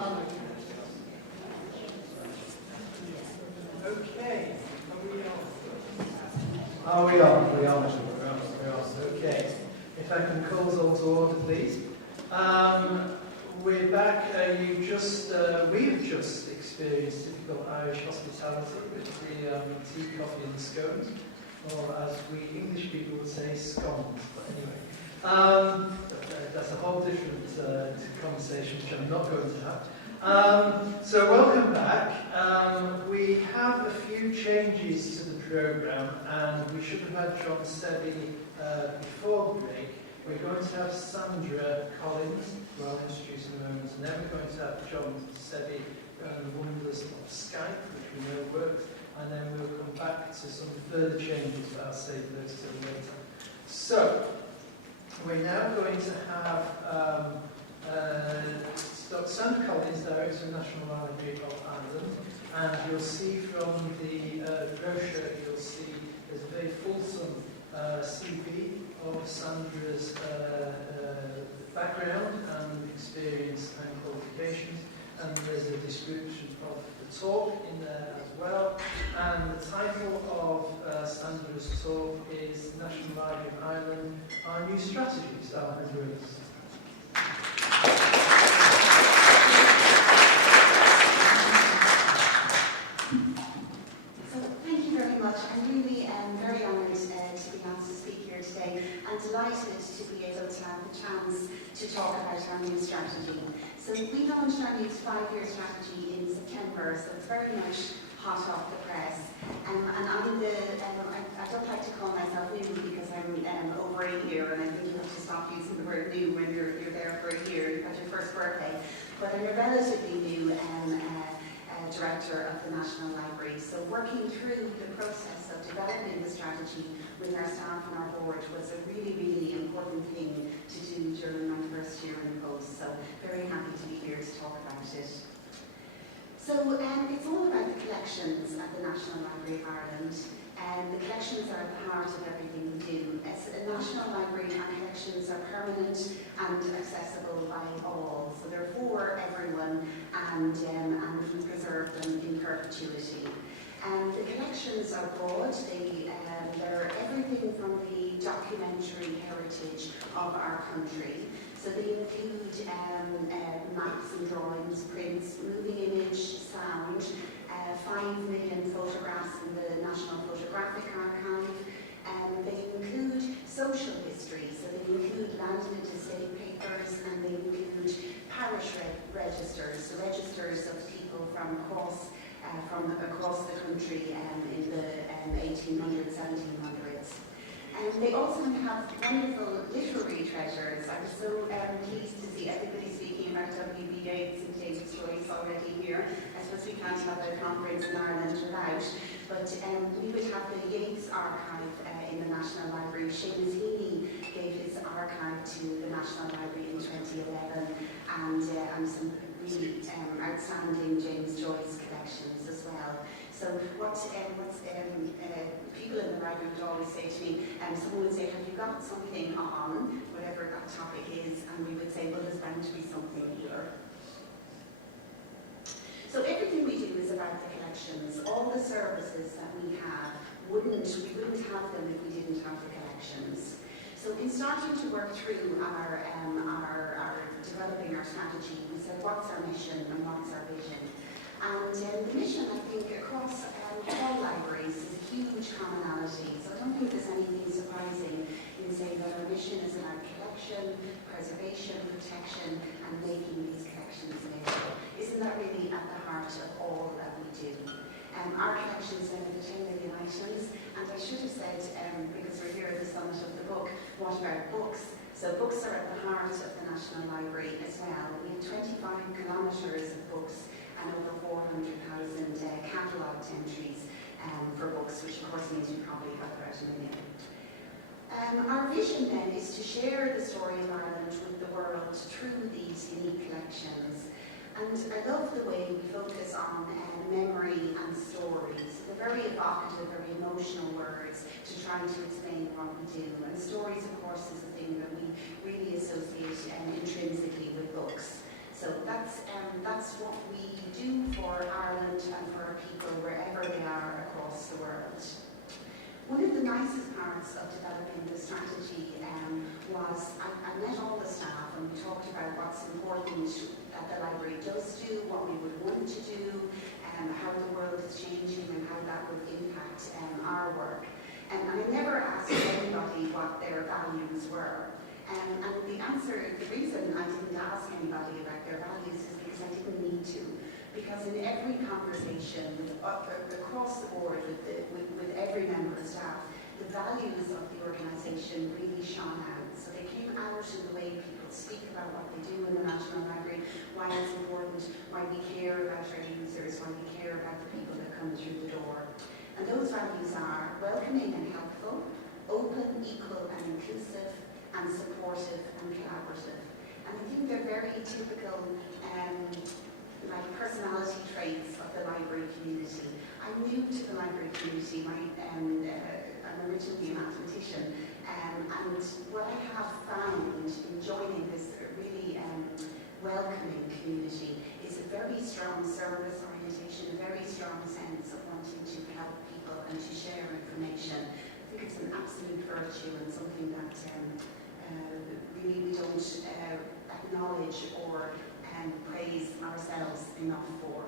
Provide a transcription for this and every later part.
Okay, are we on? We are. Okay. If I can call us all to order, please. We're back. We've just experienced typical Irish hospitality with the tea, coffee, and scones, or as we English people would say, scones. But anyway, that's a whole different conversation, which I'm not going to have. So welcome back. We have a few changes to the programme, and we should have had John Steady before the break. We're going to have Sandra Collins, who I'll introduce in a moment, and then we're going to have John Steady and the wonders of Skype, which we know works, and then we'll come back to some further changes, but I'll save those till later. So, we're now going to have Dr. Sandra Collins, Director of the National Library of Ireland, and you'll see from the brochure, you'll see there's a very fulsome CV of Sandra's background and experience and qualifications, and there's a description of the talk in there as well. And the title of Sandra's talk is National Library of Ireland, Our New Strategies. I'll hand you over to Sandra. Delighted to be able to have the chance to talk about our new strategy. So we launched our new 5-year strategy in September, so it's very much hot off the press. And I'm I don't like to call myself new because I'm over a year, and I think you have to stop using the word new when you're there for a year, you've had your first birthday. But I'm a relatively new director of the National Library. So working through the process of developing the strategy with our staff and our board was a really, really important thing to do during my first year in the post. So very happy to be here to talk about it. So it's all about the collections at the National Library of Ireland. And the collections are at the heart of everything we do. As a National Library, our collections are permanent and accessible by all. So they're for everyone, and we preserve them in perpetuity. And the collections are broad. They're everything from the documentary heritage of our country. So they include maps and drawings, prints, moving image, sound, 5 million photographs in the National Photographic Archive. They include social history, so they include land and estate papers, and they include parish registers, so registers of people from across the country in the 1800s, 1700s. And they also have wonderful literary treasures. I was so pleased to see everybody speaking about W.B. Yeats and James Joyce already here. I suppose we can't have a conference in Ireland without. But we would have the Yeats archive in the National Library. Seamus Heaney gave his archive to the National Library in 2011, and some really outstanding James Joyce collections as well. So what's people in the library would always say to me, someone would say, have you got something on, whatever that topic is, and we would say, well, there's bound to be something here. So everything we do is about the collections. All the services that we have, we wouldn't have them if we didn't have the collections. So in starting to work through our developing our strategy, we said, what's our mission and what's our vision? And the mission, I think, across all libraries is a huge commonality. So I don't think there's anything surprising in saying that our mission is about collection, preservation, protection, and making these collections available. Isn't that really at the heart of all that we do? Our collections are over 10 million items, and I should have said, because we're here at the summit of the book, what about books? So books are at the heart of the National Library as well. We have 25 kilometres of books and over 400,000 catalogued entries for books, which of course means we probably have about 1 million. Our vision then is to share the story of Ireland with the world through these unique collections. And I love the way we focus on memory and stories. They're very evocative, very emotional words to try to explain what we do. And stories, of course, is the thing that we really associate intrinsically with books. So that's the nicest parts of developing the strategy was I met all the staff and we talked about what's important that the library does do, what we would want to do, how the world is changing and how that would impact our work. And I never asked anybody what their values were. And the reason I didn't ask anybody about their values is because I didn't need to. Because in every conversation across the board with every member of staff, the values of the organisation really shone out. So they came out in the way people speak about what they do in the National Library, why it's important, why we care about our users, why we care about the people that come through the door. And those values are welcoming and helpful, open, equal and inclusive, and supportive and collaborative. And I think they're very typical like personality traits of the library community. I'm new to the library community. I'm originally a mathematician, and what I have found in joining this really welcoming community is a very strong service orientation, a very strong sense of wanting to help people and to share information. I think it's an absolute virtue and something that really we don't acknowledge or praise ourselves enough for.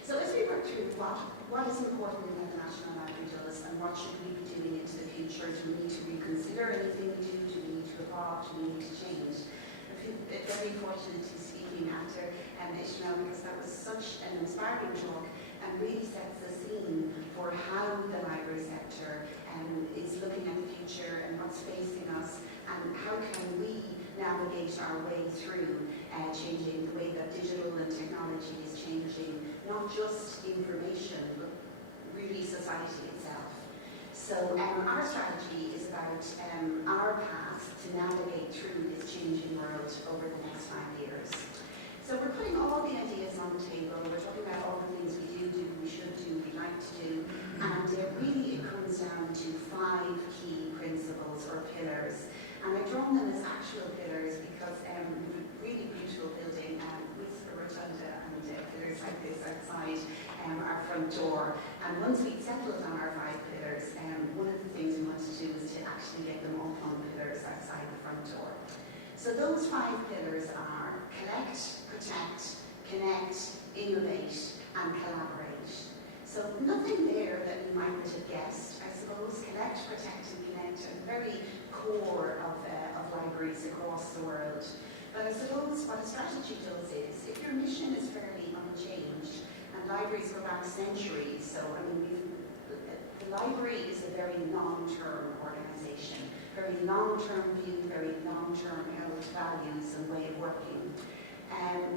So as we work through what is important in the National Library does and what should we be doing into the future, do we need to reconsider anything we do we need to evolve, do we need to change? I feel very fortunate to be speaking after Ishmael because that was such an inspiring talk and really sets the scene for how the library sector is looking at the future and what's facing us and how can we navigate our way through changing the way that digital and technology is changing, not just information, but really society itself. So our strategy is about our path to navigate through this changing world over the next 5 years. So we're putting all the ideas on the table, we're talking about all the things we do, we should do, we like to do, and really it comes down to 5 key principles or pillars. And I've drawn them as actual pillars because really beautiful building with a rotunda and pillars like this outside our front door. And once we'd settled on our 5 pillars, one of the things we wanted to do was to actually get them all on pillars outside the front door. So those 5 pillars are collect, protect, connect, innovate, and collaborate. So nothing there that you might not have guessed. I suppose collect, protect, and connect are very core of libraries across the world. But I suppose what a strategy does is, if your mission is fairly unchanged, and libraries go back centuries, so I mean, the library is a very long-term organisation, very long-term view, very long-term held values and way of working.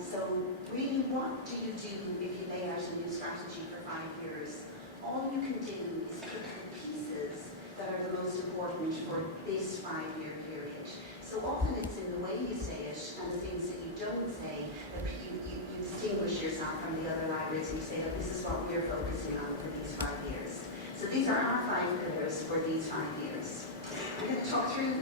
So really, what do you do if you lay out a new strategy for 5 years? All you can do is pick the pieces that are the most important for this 5-year period. So often it's in the way you say it and the things that you don't say that you distinguish yourself from the other libraries and you say that this is what we're focusing on for these 5 years. So these are our 5 pillars for these 5 years. I'm going to talk through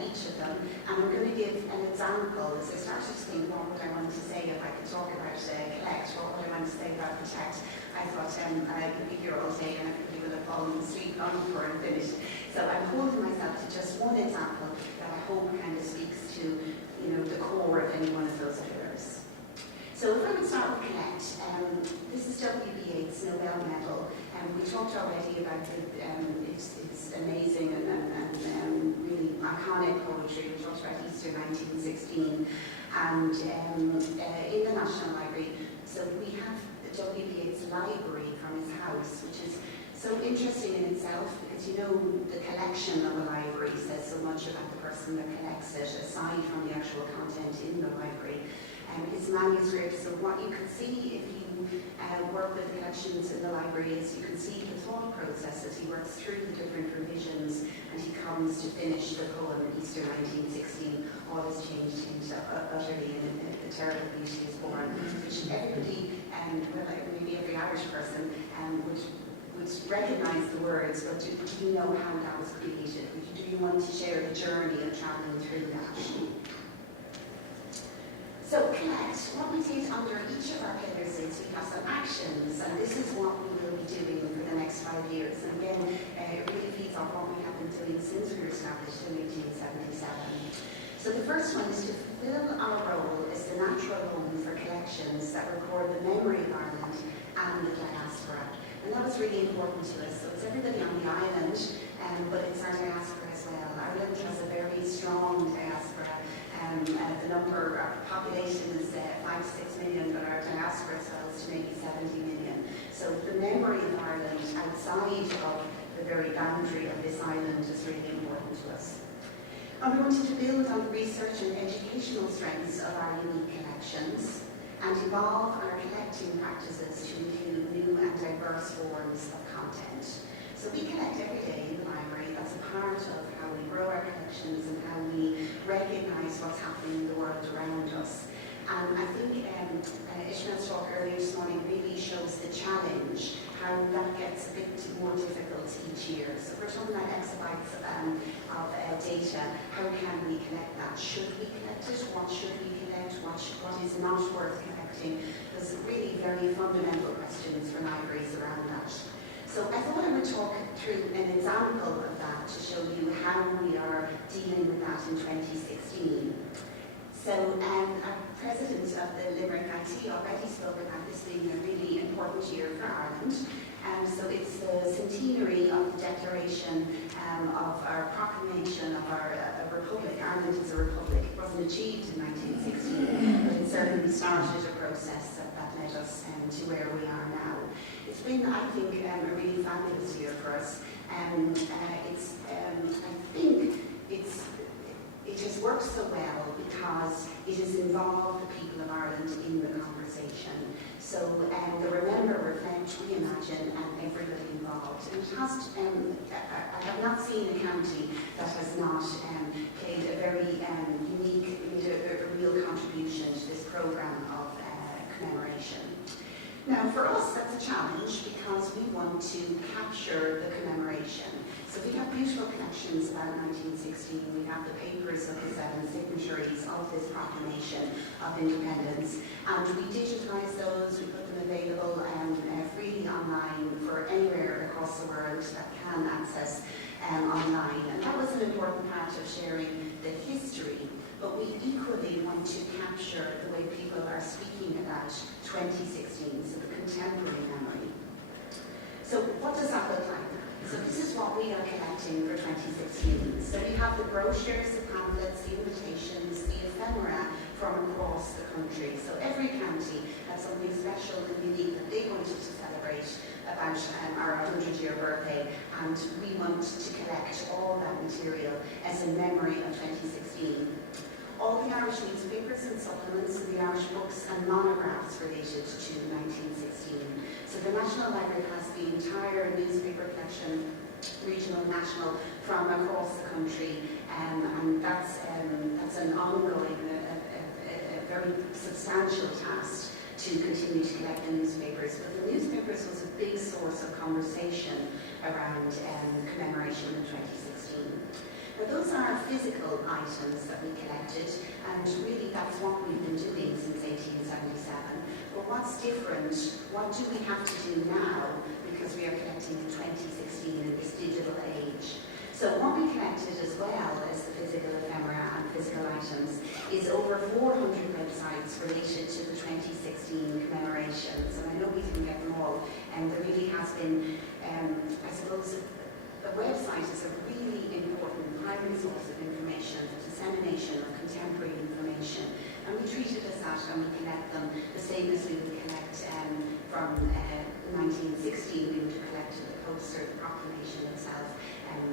each of them, and I'm going to give an example. As I started to think, what would I want to say if I could talk about collect, what would I want to say about protect? I thought I could be here all day and I could be with a falling asleep long before I'm finished. So I'm holding myself to just one example that I hope kind of speaks to, the core of any one of those pillars. So if I would start with connect, this is W.B.Yeats' Nobel Medal, and we talked already about its amazing and really iconic poetry. We talked about Easter 1916, and in the National Library, so we have W.B.Yeats' library from his house, which is so interesting in itself because the collection of a library says so much about the person that collects it, aside from the actual content in the library. His manuscript, so what you can see if you work with the collections in the library is you can see the thought process as he works through the different revisions and he comes to finish the poem Easter 1916, all is changed utterly and a terrible beauty is born, which everybody, maybe every Irish person would recognise the words, but do you know how that was created? Do you want to share the journey of travelling through that? So connect, what we did under each of our pillars is we have some actions, and this is what we will be doing for the the next 5 years. And again, it really feeds off what we have been doing since we were established in 1877. So the first one is to fulfil our role as the natural home for collections that record the memory of Ireland and the diaspora. And that was really important to us. So it's everybody on the island, but it's our diaspora as well. Ireland has a very strong diaspora. The number of population is 5 to 6 million, but our diaspora swells to maybe 70 million. So the memory of Ireland outside of the very boundary of this island is really important to us. And we wanted to build on the research and educational strengths of our unique collections and evolve our collecting practices to include new and diverse forms of content. So we collect every day in the library. That's a part of how we grow our collections and how we recognise what's happening in the world around us. And I think Ishmael's talk earlier this morning really shows the challenge, how that gets a bit more difficult each year. So if we're talking about exabytes of data, how can we collect that? Should we collect it? What should we collect? What is not worth collecting? There's really very fundamental questions for libraries around that. So I thought I would talk through an example of that to show you how we are dealing with that in 2016. So our president of the Limerick IT already spoke about this being a really important year for Ireland. So it's the centenary of the declaration of our proclamation of our republic. Ireland is a republic. It wasn't achieved in 1916, but it certainly started a process that led us to where we are now. It's been, I think, a really fabulous year for us. It has worked so well because it has involved the people of Ireland in the conversation. So the remember, reflect, reimagine, and everybody involved. And it has, I have not seen a county that has not played a very unique, a real contribution to this programme of commemoration. Now, for us, that's a challenge because we want to capture the commemoration. So we have beautiful collections about 1916. We have the papers of the 7 signatories of this proclamation of independence. And we digitise those, we put them available freely online for anywhere across the world that can access online. And that was an important part of sharing the history. But we equally want to capture the way people are speaking about 2016, so the contemporary memory. So what does that look like? So this is what we are collecting for 2016. So we have the brochures, the pamphlets, the invitations, the ephemera from across the country. So every county has something special and unique that they wanted to celebrate about our 100-year birthday, and we want to collect all that material as a memory of 2016. All the Irish newspapers and supplements and the Irish books and monographs related to 1916. So the National Library has the entire newspaper collection, regional and national, from across the country, and that's an ongoing, a very substantial task to continue to collect the newspapers. But the newspapers was a big source of conversation around commemoration in 2016. Now those are physical items that we collected, and really that's what we've been doing since 1877. But what's different? What do we have to do now because we are collecting in 2016 in this digital age? So what we collected as well as the physical ephemera and physical items is over 400 websites related to the 2016 commemorations. And I know we can get them all, and there really has been, I suppose, the website is a really important primary source of information, the dissemination of contemporary information. And we treat it as that, and we collect them the same as we would collect from 1916. We would collect the poster, the proclamation itself, and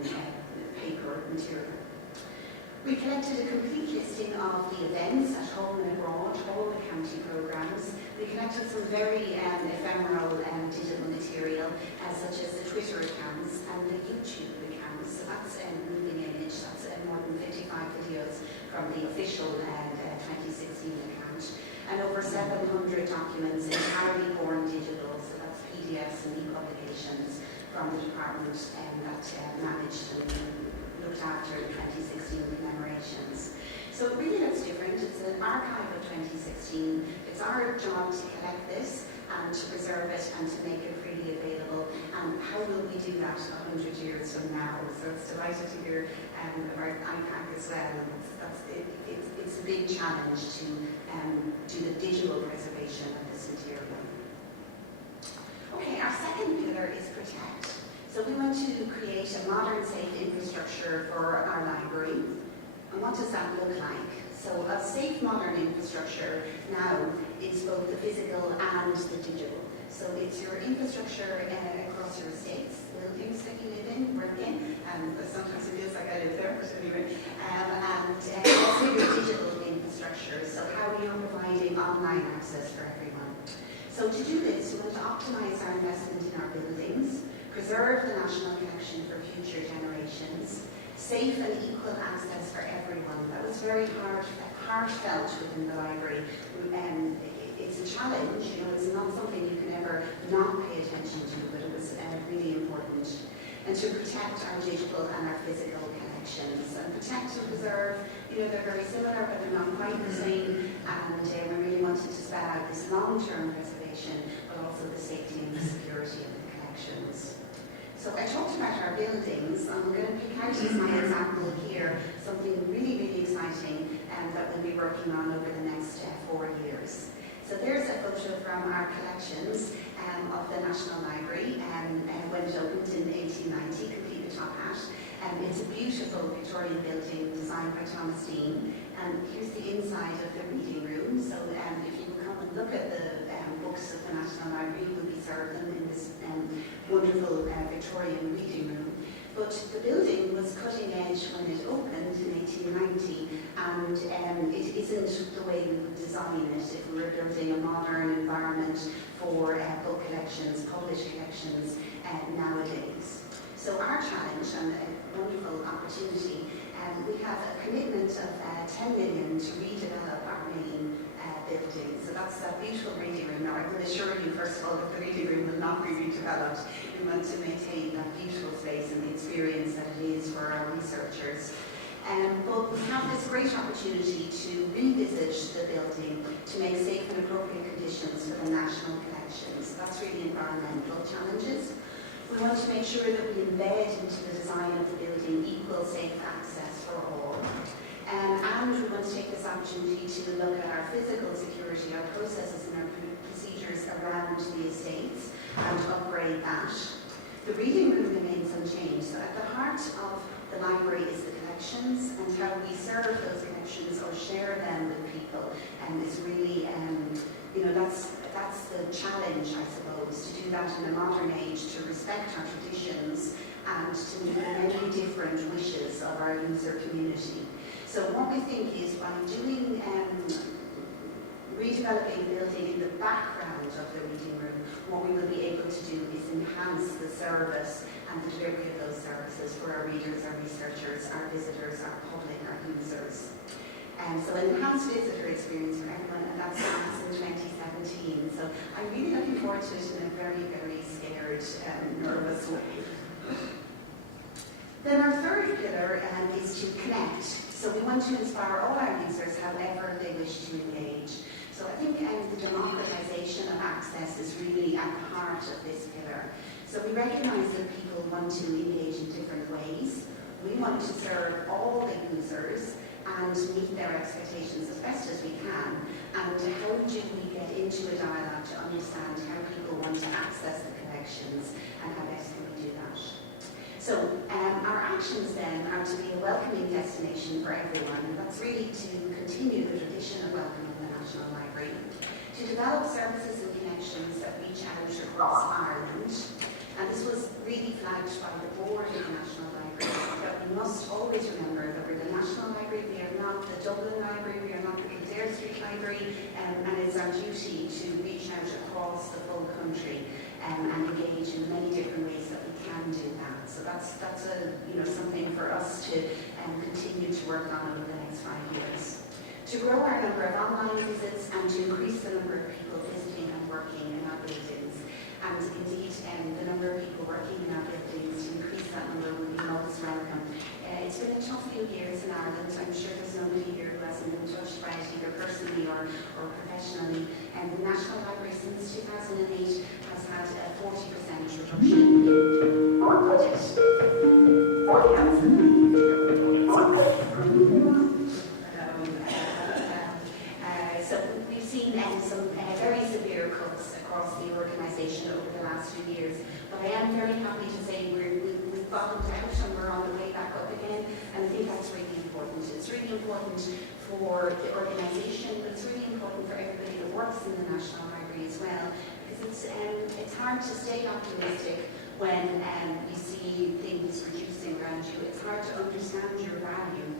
paper material. We collected a complete listing of the events at home and abroad, all the county programmes. We collected some very ephemeral digital material, such as the Twitter accounts and the YouTube accounts. So that's a moving image, that's more than 55 videos from the official 2016 account. And over 700 documents entirely born digital, so that's PDFs and e-publications from the department that managed and looked after the 2016 commemorations. So it really looks different. It's an archive of 2016. It's our job to collect this and to preserve it and to make it freely available. and how will we do that 100 years from now? So it's delighted to hear about IPAC as well. It's a big challenge to do the digital preservation of this material. Okay, our second pillar is protect. So we want to create a modern, safe infrastructure for our library. And what does that look like? So a safe, modern infrastructure now is both the physical and the digital. So it's your infrastructure across your estates, buildings that you live in, work in, but sometimes it feels like I live there, but anyway. And also your digital infrastructure, so how you're providing online access for everyone. So to do this, we want to optimise our investment in our buildings, preserve the national collection for future generations, safe and equal access for everyone. That was very heartfelt within the library. It's a challenge, it's not something you can ever not pay attention to, but it was really important. And to protect our digital and our physical connections. And protect and preserve, they're very similar, but they're not quite the same. And we really wanted to spell out this long-term preservation, but also the safety and the security of the connections. So I talked about our buildings, and we're going to pick out as my example here something really, really exciting that we'll be working on over the next 4 years. So there's a photo from our collections of the National Library when it opened in 1890, complete with top hat. It's a beautiful Victorian building designed by Thomas Dean. And here's the inside of the reading room. So if you come and look at the books of the National Library, you will be served them in this wonderful Victorian reading room. But the building was cutting edge when it opened in 1890, and it isn't the way we would design it if we were building a modern environment for book collections, published collections nowadays. So our challenge and a wonderful opportunity, we have a commitment of 10 million to redevelop our main building. So that's a beautiful reading room. Now I will assure you, first of all, that the reading room will not be redeveloped. We want to maintain that beautiful space and the experience that it is for our researchers. But we have this great opportunity to revisit the building to make safe and appropriate conditions for the national collections. That's really environmental challenges. We want to make sure that we embed into the design of the building equal safe access for all. And we want to take this opportunity to look at our physical security, our processes and our procedures around the estates and to upgrade that. The reading room remains unchanged. So at the heart of the library is the collections and how we serve those collections or share them with people. And it's really, that's the challenge, I suppose, to do that in a modern age, to respect our traditions and to meet the many different wishes of our user community. So what we think is by doing redeveloping the building in the background of the reading room, what we will be able to do is enhance the service and the delivery of those services for our readers, our researchers, our visitors, our public, our users. So an enhanced visitor experience for everyone, and that starts in 2017. So I'm really looking forward to it in a very, very scared, nervous way. Then our third pillar is to connect. So we want to inspire all our users however they wish to engage. So I think the democratization of access is really at the heart of this pillar. So we recognize that people want to engage in different ways. We want to serve all the users and meet their expectations as best as we can. And how do we get into a dialogue to understand how people want to access the collections and how best can we do that? So our actions then are to be a welcoming destination for everyone, and that's really to continue the tradition of welcoming the National Library, to develop services and connections that reach out across Ireland. And this was really flagged by the board of the National Library, that we must always remember that we're the National Library, we are not the Dublin Library, we are not the Kildare Street Library, and it's our duty to reach out across the full country and engage in many different ways that we can do that. So that's something for us to continue to work on over the next 5 years. To grow our number of online visits and to increase the number of people visiting and working in our buildings. And indeed, the number of people working in our buildings, to increase that number would be most welcome. It's been a tough few years in Ireland. I'm sure there's nobody here who has hasn't been touched by it either personally or professionally. And the National Library since 2008 has had a 40% reduction in budget. So we've seen some very severe cuts across the organisation over the last few years. But I am very happy to say we've bottomed out and we're on the way back up again. And I think that's really important. It's really important for the organisation, but it's really important for everybody that works in the National Library as well. Because it's hard to stay optimistic when you see things reducing around you. It's hard to understand your value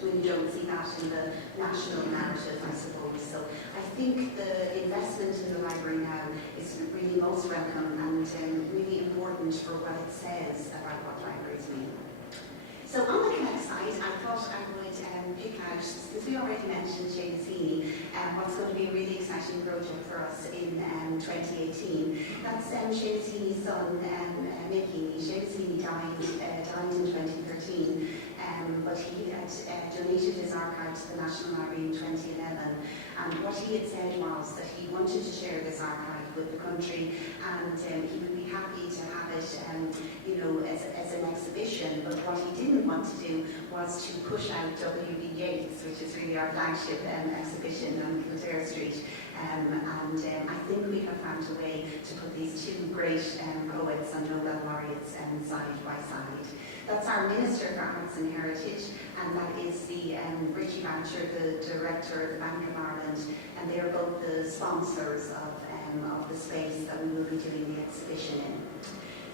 when you don't see that in the national narrative, I suppose. So I think the investment in the library now is really most welcome and really important for what it says about what libraries mean. So on the Connect side, I thought I would pick out, since we already mentioned Geneva, what's going to be a really exciting project for us in 2018. That's Geneva son, Mickey. Geneva died in 2013. But he had donated his archive to the National Library in 2011. And what he had said was that he wanted to share this archive with the country, and he would be happy to have it, as an exhibition. But what he didn't want to do was to push out W.B. Yeats, which is really our flagship exhibition on Kildare Street. I think we have found a way to put these two great poets and Nobel laureates side by side. That's our Minister for Arts and Heritage, and that is the Richie Boucher, the Director of the Bank of Ireland, and they are both the sponsors of the space that we will be doing the exhibition in.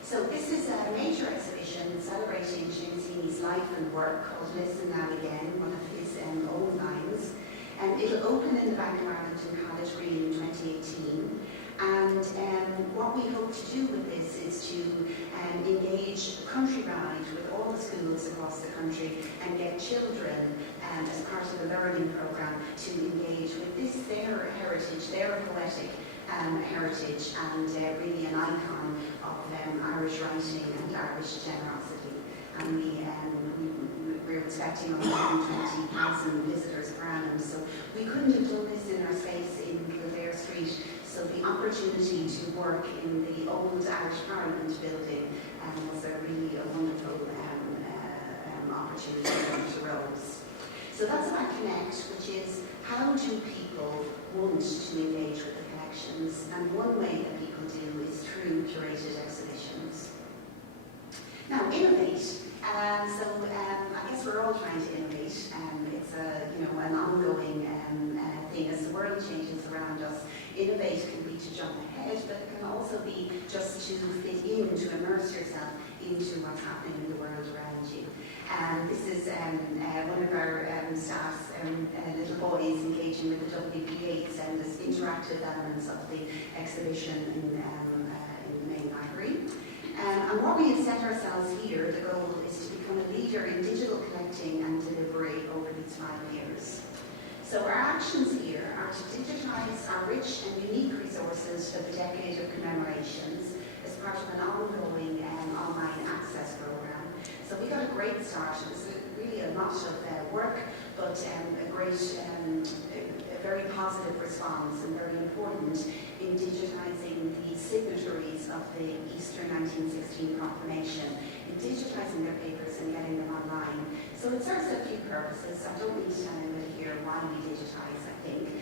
So this is a major exhibition celebrating Genesi's life and work called Listen Now Again, one of his own lines. It'll open in the Bank of Ireland in College Green in 2018. And what we hope to do with this is to engage countrywide with all the schools across the country and get children, as part of the learning programme, to engage with this, their heritage, their poetic heritage, and really an icon of Irish writing and Irish generosity. And we're expecting around 20,000 visitors per annum, so we couldn't have done this in our space in Kildare Street. So the opportunity to work in the old Irish Parliament building was a really wonderful opportunity to arose. So that's about Connect, which is how do people want to engage with the collections, and one way that people do is through curated exhibitions. Now, innovate. I guess we're all trying to innovate. It's an ongoing thing as the world changes around us. Innovate can be to jump ahead, but it can also be just to fit in, to immerse yourself into what's happening in the world around you. This is one of our staff's little boys engaging with the WP8s and this interactive elements of the exhibition in the main library. And what we have set ourselves here, the goal is to become a leader in digital collecting and delivery over these 5 years. So our actions here are to digitise our rich and unique resources for the decade of commemorations as part of an ongoing online access programme. So we got a great start. It was really a lot of work, but a very positive response and very important in digitising the signatories of the Easter 1916 proclamation, in digitising their papers and getting them online. So it serves a few purposes. I don't need to tell anybody here why we digitise, I think.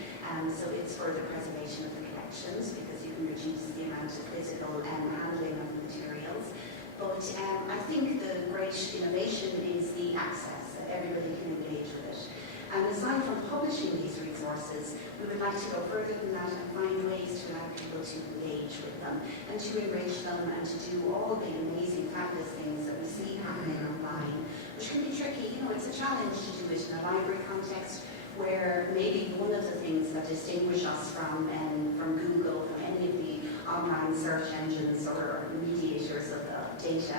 So it's for the preservation of the collections, because you can reduce the amount of physical handling of the materials. But I think the great innovation is the access, that everybody can engage with it. And aside from publishing these resources, we would like to go further than that and find ways to allow people to engage with them and to enrich them and to do all the amazing, fabulous things that we see happening online, which can be tricky. It's a challenge to do it in a library context where maybe one of the things that distinguish us from Google, from any of the online search engines or mediators of data,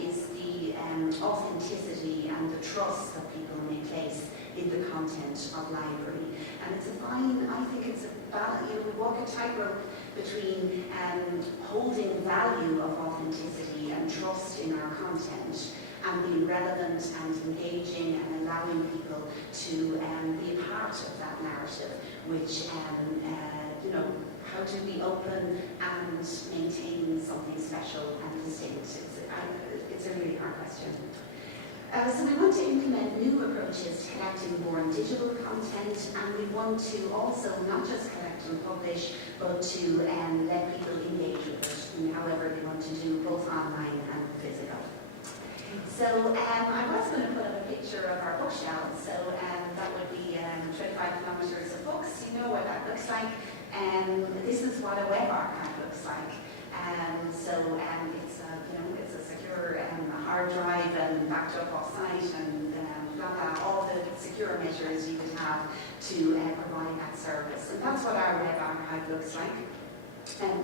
is the authenticity and the trust that people may place in the content of library. And it's I think it's a balance. We walk a tightrope between holding the value of authenticity and trust in our content and being relevant and engaging and allowing people to be a part of that narrative, which, you know, how do we open and maintain something special and distinct? It's a really hard question. So we want to implement new approaches to collecting more digital content, and we want to also not just collect and publish, but to let people engage with it in however they want to do, both online and physical. So I was going to put up a picture of our bookshelves, so that would be 25 kilometres of books. You know what that looks like. This is what a web archive looks like. It's a secure hard drive and backed up off-site and all the secure measures you would have to provide that service. And that's what our web archive looks like.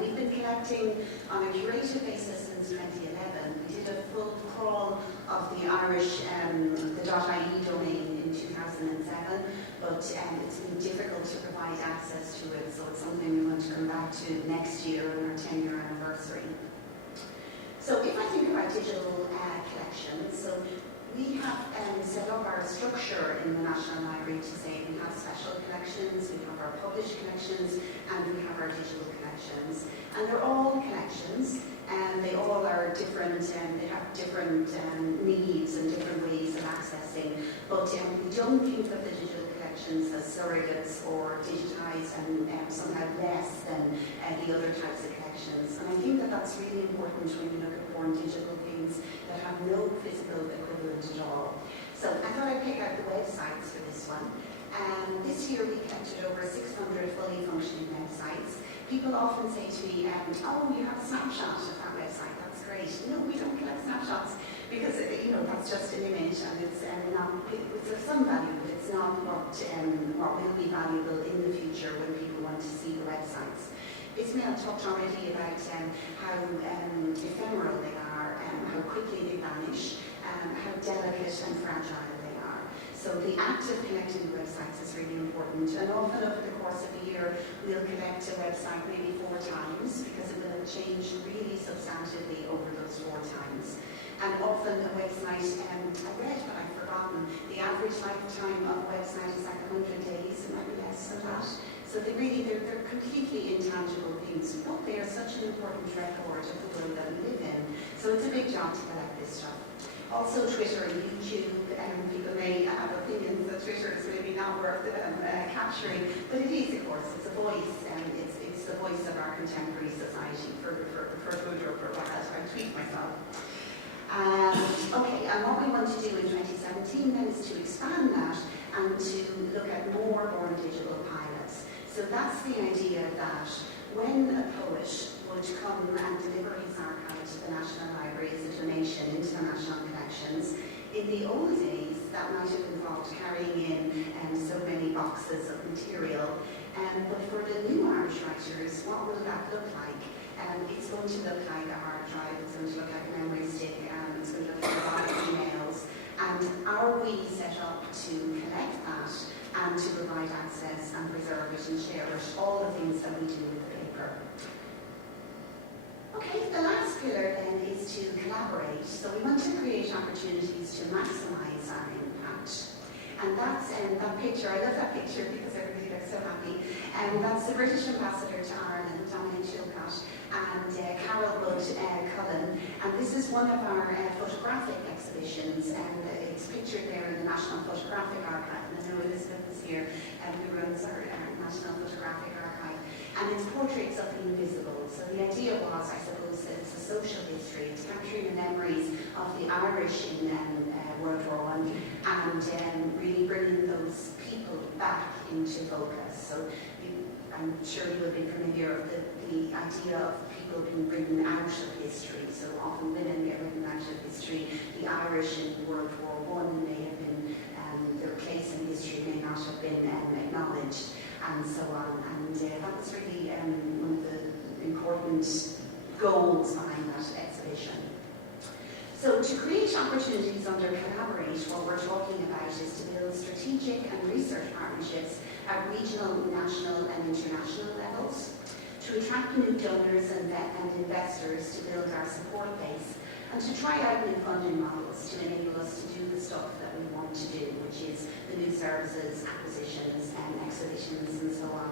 We've been collecting on a curated basis since 2011. We did a full crawl of the Irish, the .ie domain in 2007, but it's been difficult to provide access to it, so it's something we want to come back to next year on our 10-year anniversary. So if I think about digital collections, so we have set up our structure in the National Library to say we have special collections, we have our published collections, and we have our digital collections. And they're all collections, and they all are different, and they have different needs and different ways of accessing. But we don't think of the digital collections as surrogates or digitized and somehow less than the other types of collections. And I think that that's really important when you look at born digital things that have no physical equivalent at all. So I thought I'd pick out the websites for this one. This year we collected over 600 fully functioning websites. People often say to me, oh, you have a snapshot of that website, that's great. No, we don't collect snapshots because, that's just an image and it's of some value, but it's not what will be valuable in the future when people want to see the websites. Ismail talked already about how ephemeral they are, how quickly they vanish, how delicate and fragile they are. So the act of connecting websites is really important, and often over the course of a year we'll connect a website maybe 4 times because it will have changed really substantively over those 4 times. And often a website, I read but I've forgotten, the average lifetime of a website is like 100 days, it might be less than that. So they're completely intangible things, but they are such an important record of the world that we live in. So it's a big job to collect this stuff. Also Twitter and YouTube, people may have opinions that Twitter is maybe not worth capturing, but it is, of course. It's a voice, and it's the voice of our contemporary society, for good or for bad. I tweet myself. Okay, and what we want to do in 2017 then is to expand that and to look at more born digital pilots. So that's the idea that when a poet would come and deliver his archive to the National Library as a donation into the national collections, in the old days that might have involved carrying in so many boxes of material. But for the new Irish writers, what will that look like? It's going to look like a hard drive, it's going to look like a memory stick, it's going to look like a lot of emails. And are we set up to collect that and to provide access and preserve it and share it, all the things that we do with the paper? Okay, the last pillar then is to collaborate. So we want to create opportunities to maximise our impact. And that's that picture, I love that picture because everybody looks so happy. That's the British Ambassador to Ireland, Dominic Chilcott, and Carol Wood Cullen. And this is one of our photographic exhibitions, and it's pictured there in the National Photographic Archive. And I know Elizabeth is here, who runs our National Photographic Archive. And it's portraits of the invisible. So the idea was, I suppose, that it's a social history. It's capturing the memories of the Irish in World War I and really bringing those people back into focus. So I'm sure you will be familiar with the idea of people being written out of history. So often women get written out of history. The Irish in World War I may have been, their place in history may not have been acknowledged, and so on. And that was really one of the important goals behind that exhibition. So to create opportunities under Collaborate, what we're talking about is to build strategic and research partnerships at regional, national and international levels, to attract new donors and investors to build our support base, and to try out new funding models to enable us to do the stuff that we want to do, which is the new service services, acquisitions, exhibitions and so on.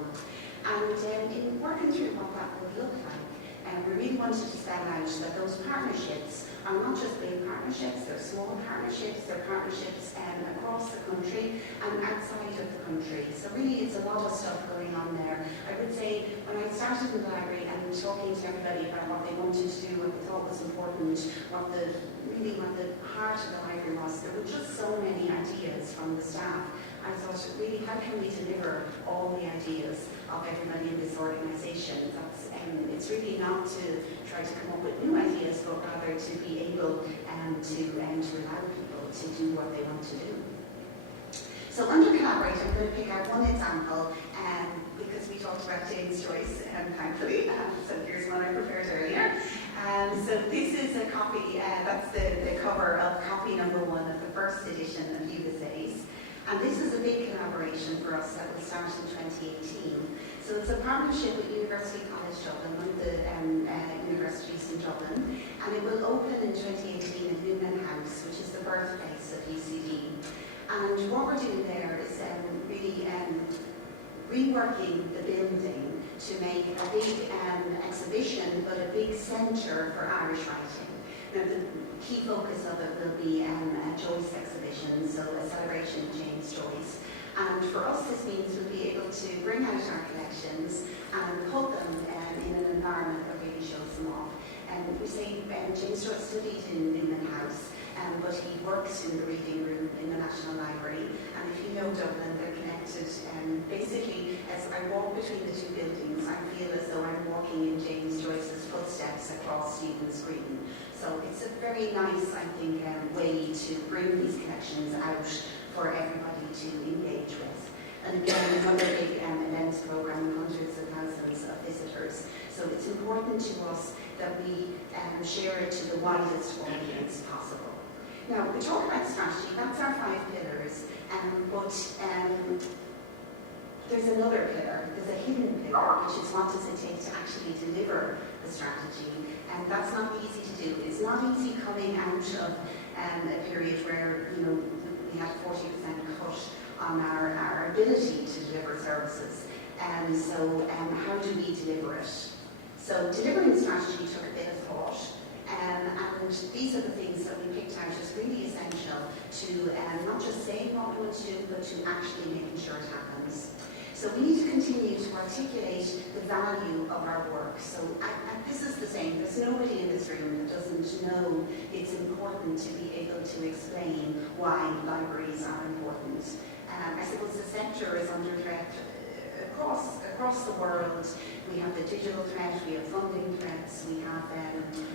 And in working through what that would look like, we really wanted to spell out that those partnerships are not just big partnerships, they're small partnerships, they're partnerships across the country and outside of the country. So really it's a lot of stuff going on there. I would say when I started in the library and talking to everybody about what they wanted to do, what they thought was important, what the heart of the library was, there were just so many ideas from the staff. I thought, really, how can we deliver all the ideas of everybody in this organisation? It's really not to try to come up with new ideas, but rather to be able to allow people to do what they want to do. So under Collaborate, I'm going to pick out one example, because we talked about James Joyce, thankfully, so here's one I prepared earlier. So this is a copy, that's the cover of copy number 1 of the first edition of Ulysses. And this is a big collaboration for us that will start in 2018. So it's a partnership with University College Dublin, one of the universities in Dublin, and it will open in 2018 at Newman House, which is the birthplace of UCD. And what we're doing there is really reworking the building to make a big exhibition, but a big centre for Irish writing. Now, the key focus of it will be a Joyce exhibition, so a celebration of James Joyce. And for us, this means we'll be able to bring out our collections and put them in an environment that really shows them off. And we say James Joyce studied in Newman House, but he works in the reading room in the National Library. And if you know Dublin, they're connected. Basically, as I walk between the two buildings, I feel as though I'm walking in James Joyce's footsteps across Stephen's Green. So it's a very nice, I think, way to bring these collections out for everybody to engage with. And again, another big events program with hundreds of thousands of visitors. So it's important to us that we share it to the widest audience possible. Now, we talk about strategy, that's our 5 pillars, but there's another pillar, there's a hidden pillar, which is what does it take to actually deliver the strategy. And that's not easy to do. It's not easy coming out of a period where, we had 40% cut on our ability to deliver services. So how do we deliver it? So delivering the strategy took a bit of thought. And these are the things that we picked out as really essential to not just saying what we want to do, but to actually making sure it happens. So we need to continue to articulate the value of our work. So this is the same. There's nobody in this room that doesn't know it's important to be able to explain why libraries are important. I suppose the sector is under threat across the world. We have the digital threat, we have funding threats, we have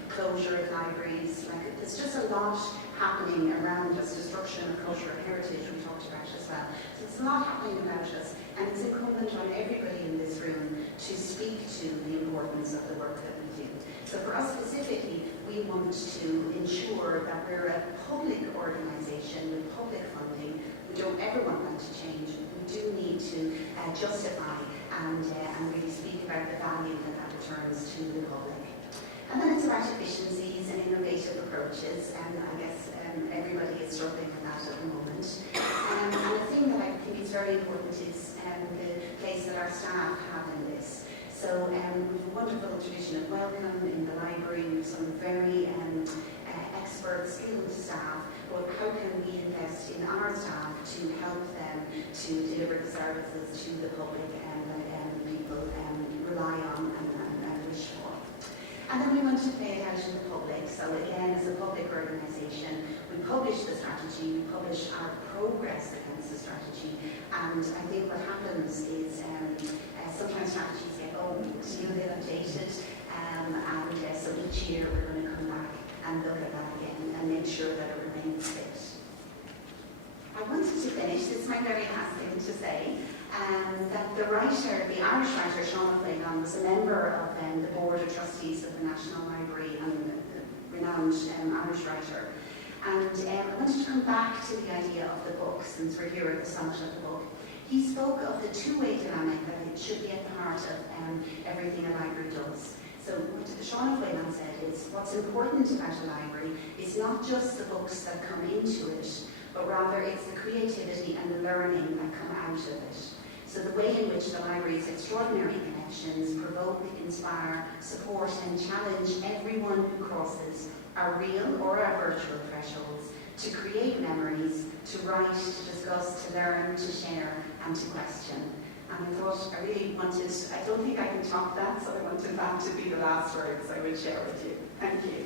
closure of libraries. There's just a lot happening around us, destruction of culture and heritage we talked about as well. So there's a lot happening about us, and it's incumbent on everybody in this room to speak to the importance of the work that we do. So for us specifically, we want to ensure that we're a public organisation with public funding. We don't ever want that to change. We do need to justify and really speak about the value that returns to the public. And then it's about efficiencies and innovative approaches, and I guess everybody is struggling with that at the moment. And the thing that I think is very important is the place that our staff have in this. So we have a wonderful tradition of welcome in the library. We have some very expert, skilled staff, but how can we invest in our staff to help them to deliver the services to the public and people rely on and wish for. And then we want to play it out in the public. So again, as a public organisation, we publish the strategy, we publish our progress against the strategy, and I think what happens is sometimes strategies get old, a bit updated, and so each year we're going to come back and look at that again and make sure that it remains fit. I wanted to finish, this is my very last thing to say, that the Irish writer, Hahn-Weinert, was a member of the Board of Trustees of the National Library and a renowned Irish writer. And I wanted to come back to the idea of the book, since we're here at the summit of the book. He spoke of the two-way dynamic that it should be at the heart of everything a library does. So what Hahn-Weinert said is, what's important about a library is not just the books that come into it, but rather it's the creativity and the learning that come out of it. So the way in which the library's extraordinary connections provoke, inspire, support and challenge everyone who crosses our real or our virtual thresholds to create memories, to write, to discuss, to learn, to share and to question. And I thought I really wanted, I don't think I can top that, so I wanted that to be the last words I would share with you. Thank you.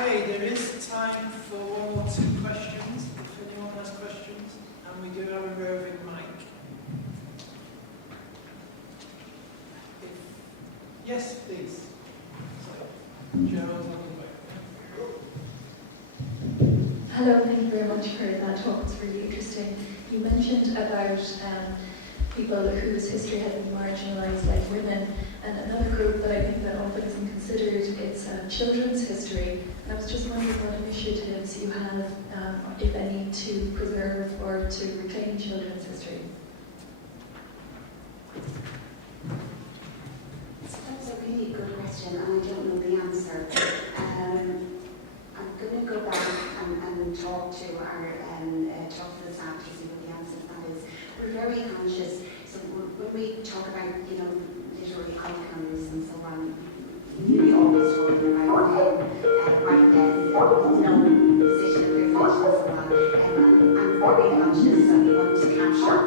Okay, there is time for one or two questions, if anyone has questions. And we do have a roving mic. Yes, please. Sorry. Gerald, on the way. Hello, thank you very much for that talk. It's really interesting. You mentioned about people whose history has been marginalised, like women, and another group that I think that often isn't considered, it's children's history. And I was just wondering what initiatives you have, if any, to preserve or to reclaim children's history. That's a really good question, and I don't know the answer. I'm going to go back and talk to our talk to the staff to see what the answer to that is. We're very conscious. So when we talk about literary icons and so on, we always talk about right then, no position of privilege and so on. I'm very conscious that we want to capture.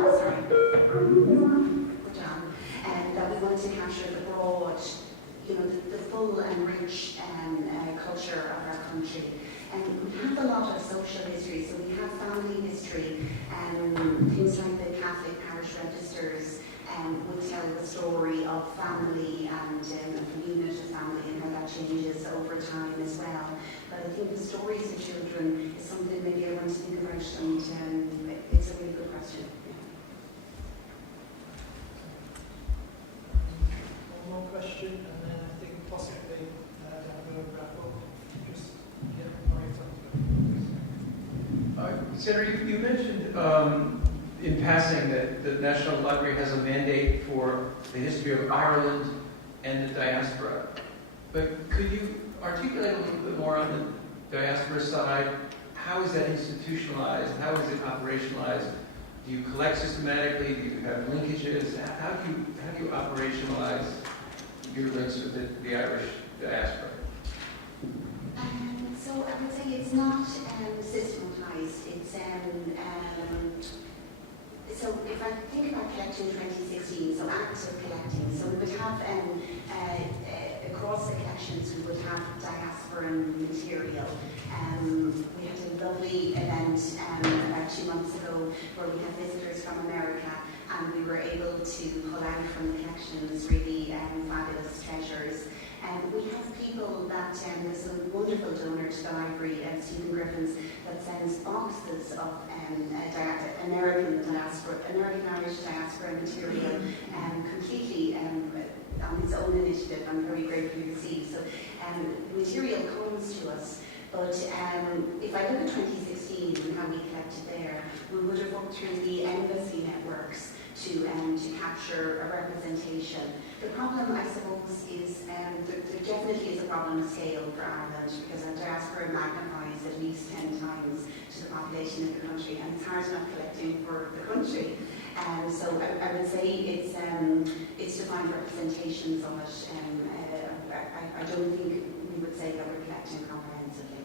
That we want to capture the broad, the full and rich culture of our country. And we have a lot of social history, so we have family history, things like the Catholic parish registers would tell the story of family and the unit of family and how that changes over time as well. But I think the stories of children is something maybe I want to think about, and it's a really good question. One more question, and then I think possibly we'll wrap up. Just get Sandra, you mentioned in passing that the National Library has a mandate for the history of Ireland and the diaspora. But could you articulate a little bit more on the diaspora side? How is that institutionalized? How is it operationalized? Do you collect systematically? Do you have linkages? How do you operationalize your links with the Irish diaspora? So I would say it's not systematized. It's so if I think about collecting 2016, so active collecting, so we would have across the collections we would have diasporan material. We had a lovely event about 2 months ago where we had visitors from America, and we were able to pull out from the collections really fabulous treasures. We have people that, there's a wonderful donor to the library, Stephen Griffins, that sends boxes of American-Irish diaspora material completely on its own initiative. I'm very grateful to receive. So material comes to us. But if I look at 2016 and how we collected there, we would have worked through the embassy networks to capture a representation. The problem, I suppose, is there definitely is a problem of scale for Ireland, because our diaspora magnifies at least 10 times to the population of the country, and it's hard enough collecting for the country. So I would say it's to find representations of it. I don't think we would say that we're collecting comprehensively.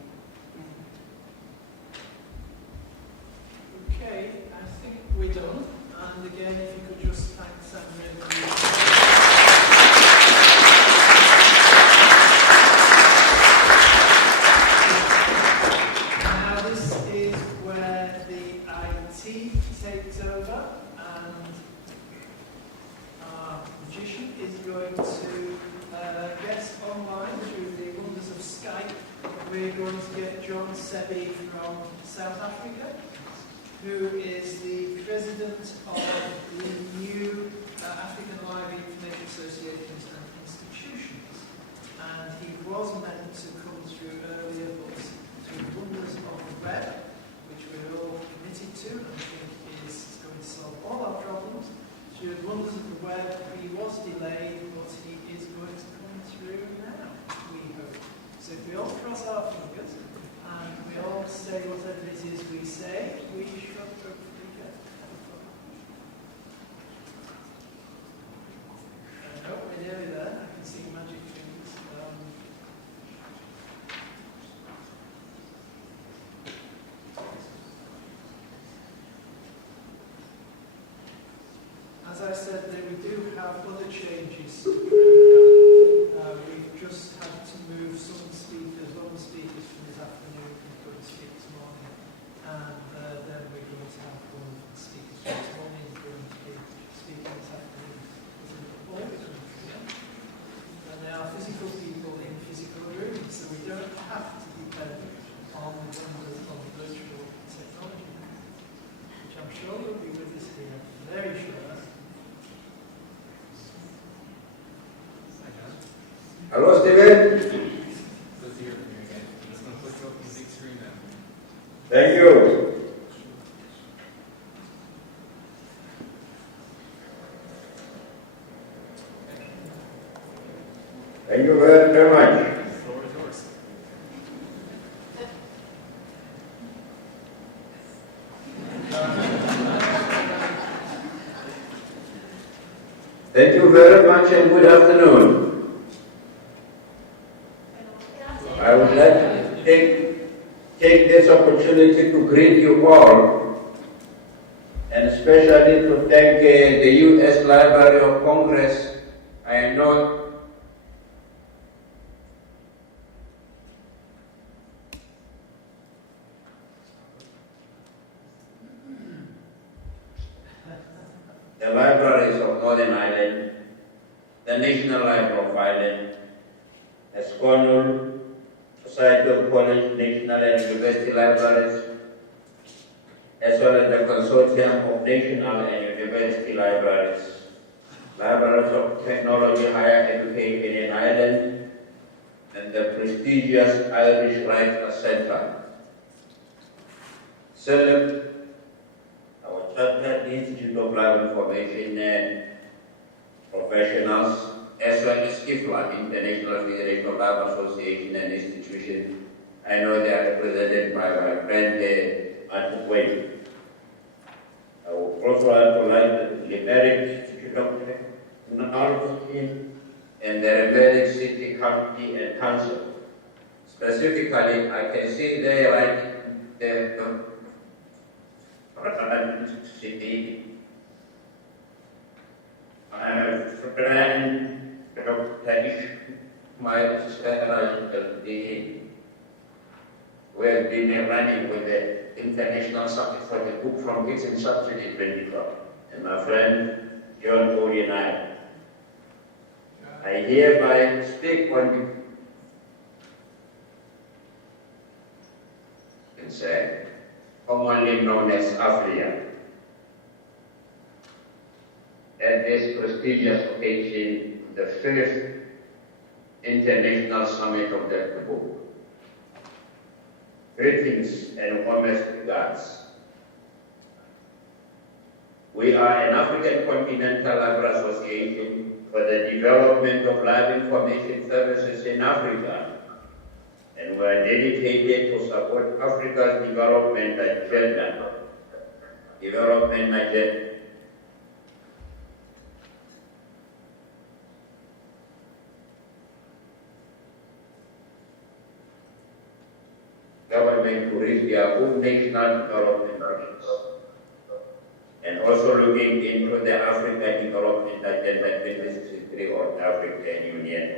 Okay, I think we're done. And again, if you could just thank Sandra. Now this is where the IT takes over, and our magician is going to get online through the wonders of Skype. We're going to get John Sebi from South Africa, who is the president of the new African Library Information Associations and Institutions. And he was meant to come through earlier, but through the wonders of the web, which we're all committed to and I think is going to solve all our problems, through the wonders of the web, he was delayed, but he is going to come through now. the changes. We've just had to move some speakers, one of the speakers from this afternoon couldn't speak this morning, and then we're going to have one of the speakers from this morning going to be speaking this afternoon. All the country, yeah? And there are physical people in physical rooms, so we don't have to depend on the numbers of virtual technology, which I'm sure will be with us here very shortly. Hello, Steven. Good to hear from you again. I'm just going to put you up on the big screen now. Thank you. Thank you very much. The floor is yours. Thank you very much and good afternoon. I would like to take this opportunity to greet you all, and especially to thank the U.S. Library of Congress. I know the libraries of Northern Ireland, the National Library of Ireland, Esconul, Society of College, National and University Libraries, as well as the Consortium of National and University Libraries, Libraries of Technology, Higher Education in Ireland, and the prestigious Irish Writers Centre. Celeb, our Chartered Institute of Library Information Professionals, as well as IFLA, International Federation of Library Association and Institution. I know they are represented by my friend Martin Wayne. I would also like to like the Limerick Institute of Technology and the Limerick City County and Council. Specifically, I can see there like the city. Friend Dr. my sister, we have been running with the International Summit for the Book from Kids in Subsidy 2012. And my friend John Cody and I hereby speak on commonly known as Africa. At this prestigious occasion, the 5th International Summit of the Book. Greetings and warmest regards. We are an African Continental Library Association for the development of library information services in Africa, and we are dedicated to support Africa's development agenda. Government to reach their own national development goals, and also looking into the African Development Agenda 2063 of the African Union,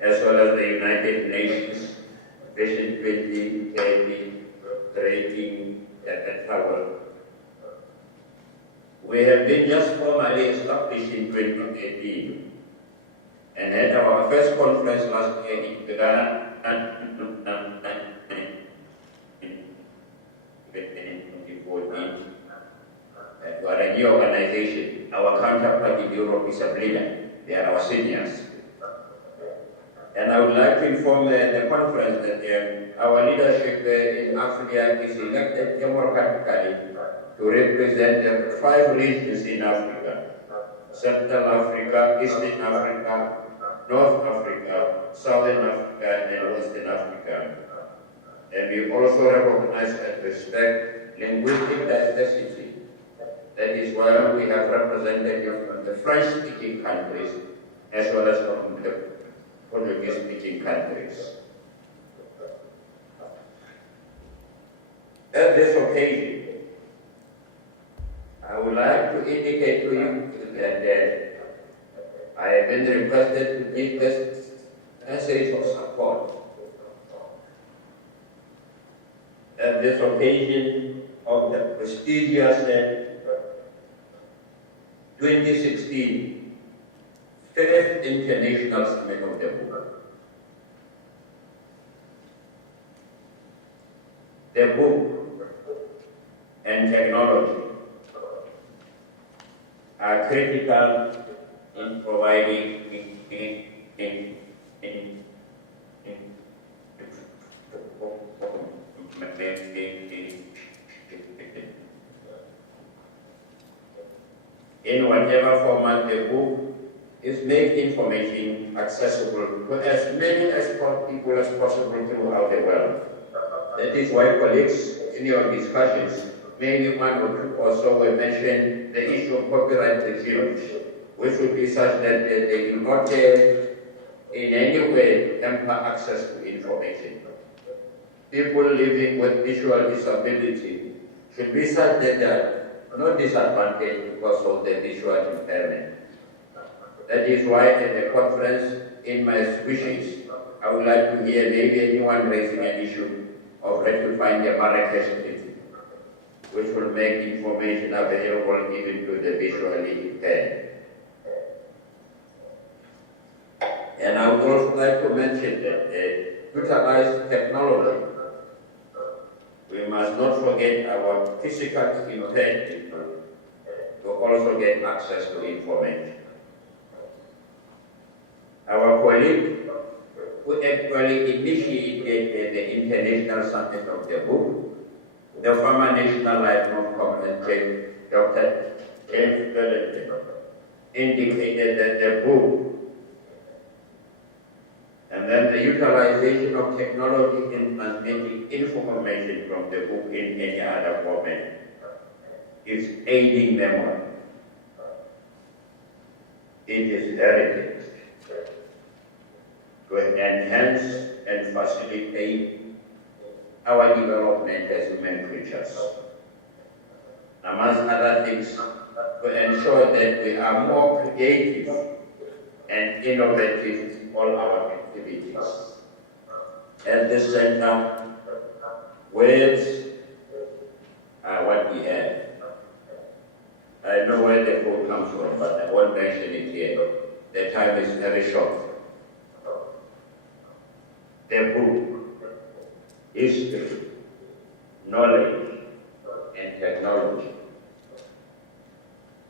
as well as the United Nations Vision 2030 Creating the Travel. We have been just formally established in 2018 and had our first conference last year in Ghana. We are a new organization. Our counterpart in Europe is a leader. They are our seniors. And I would like to inform the conference that our leadership in Africa is elected democratically to represent the 5 regions in Africa: Central Africa, Eastern Africa, North Africa, Southern Africa, and Western Africa. And we also recognize and respect linguistic diversity. That is why we have representatives from the French-speaking countries as well as from the Portuguese-speaking countries. At this occasion, I would like to indicate to you that message of support at this occasion of the prestigious 2016 Fifth International Summit of the Book. The book and technology are critical in providing in whatever format the book is make information accessible to as many as people as possible throughout the world. That is why colleagues in your discussions, maybe one or so will mention the issue of copyright regimes, which would be such that they do not in any way hamper access to information. People living with visual disability should be such that they are not disadvantaged because of their visual impairment. That is why at the conference, in my wishes, I would like to hear maybe anyone raising an issue of rectifying the Marrakesh Treaty, which will make information available even to the visually impaired. And I would also like to mention that utilize technology. We must not forget our physically impaired people to also get access to information. Our colleague who actually initiated the International Summit of the Book, the former National Lifelong Community, Dr. James Bellington, indicated that the book and then the utilization of technology in transmitting information from the book in any other format is aiding memory. It is heritage to enhance and facilitate our development as human creatures. Amongst other things, to ensure that we are more creative and innovative in all our activities. At this center, words are what we have. I know where the quote comes from, but I won't mention it here. The time is very short. The book, history, knowledge, and technology.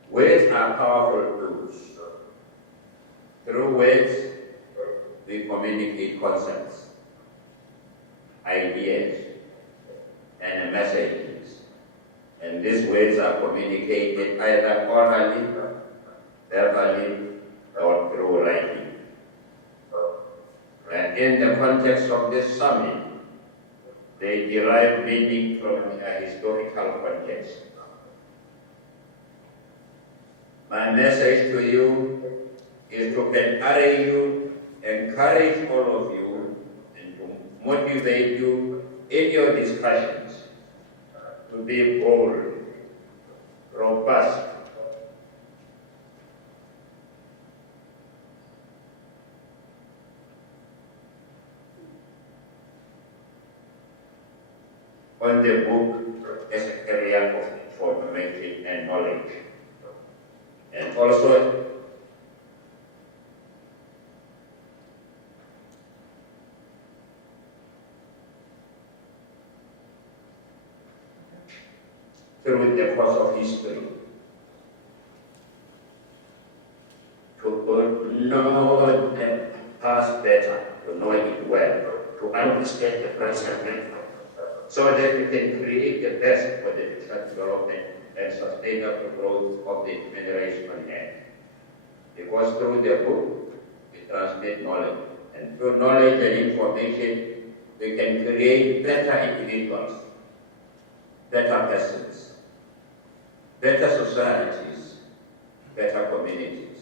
Words are powerful tools. Through words, we communicate concepts, ideas, and messages. And these words are communicated either orally, verbally, or through writing. And in the context of this summit, they derive meaning from a historical context. My message to you is to encourage all of you, and to motivate you in your discussions to be bold, robust, on the book as a area of information and knowledge. And also, through the course of history, to know the past better, to know it well, to understand the present, so that we can create the best for the future development and sustainable growth of the generation ahead. Because through the book, we transmit knowledge, and through knowledge and information, we can create better individuals, better persons, better societies, better communities.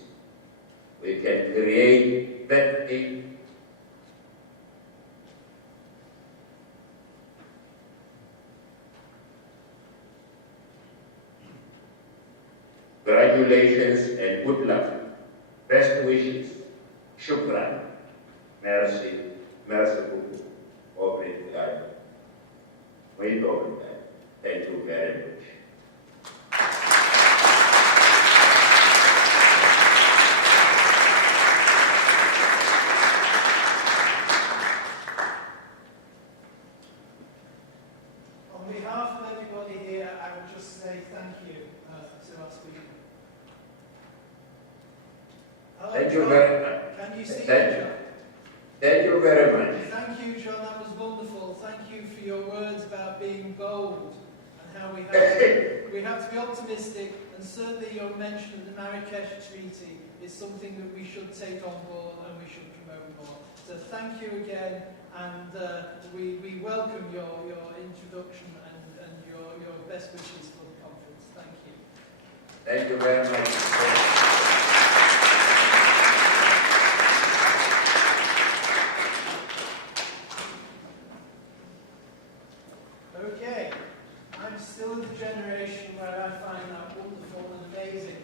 We can create better congratulations and good luck. Best wishes. Shukran. Merci. merci beaucoup. Obrigado. Muito obrigado. Thank you very much. On behalf of everybody here, I would just say thank you to our speaker. Hello, Thank you John. very much. Can you see me, Thank John? Thank you very much. Thank you, John. That was wonderful. Thank you for your words about being bold and how we have to be optimistic. And certainly your mention of the Marrakesh Treaty is something that we should take on board and we should promote more. So thank you again, and we welcome your introduction and your best wishes for the conference. Thank you. Thank you very much. Okay, I'm still in the generation where I find that wonderful and amazing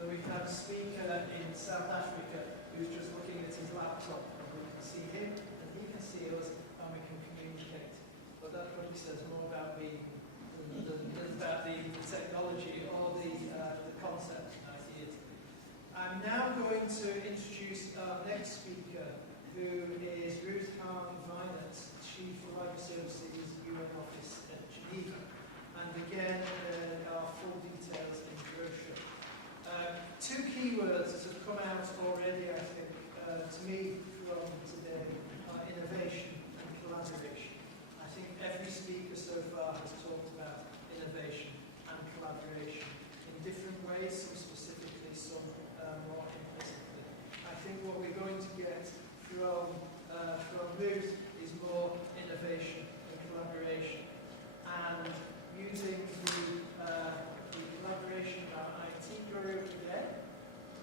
that we've had a speaker in South Africa who's just looking at his laptop and we can see him and he can see us and we can communicate. But that probably says more about me than about the technology or the concept as it is. I'm now going to introduce our next speaker, who is Ruth Hahn-Weinert, Chief of Library Services, UN Office at Geneva. And again, our full details in the brochure. Two keywords that have come out already, I think, to me from today are innovation and collaboration. I think every speaker so far has talked about innovation and collaboration in different ways, some specifically, some more implicitly. I think what we're going to get from Ruth is more innovation and collaboration, and using the collaboration of our IT group today,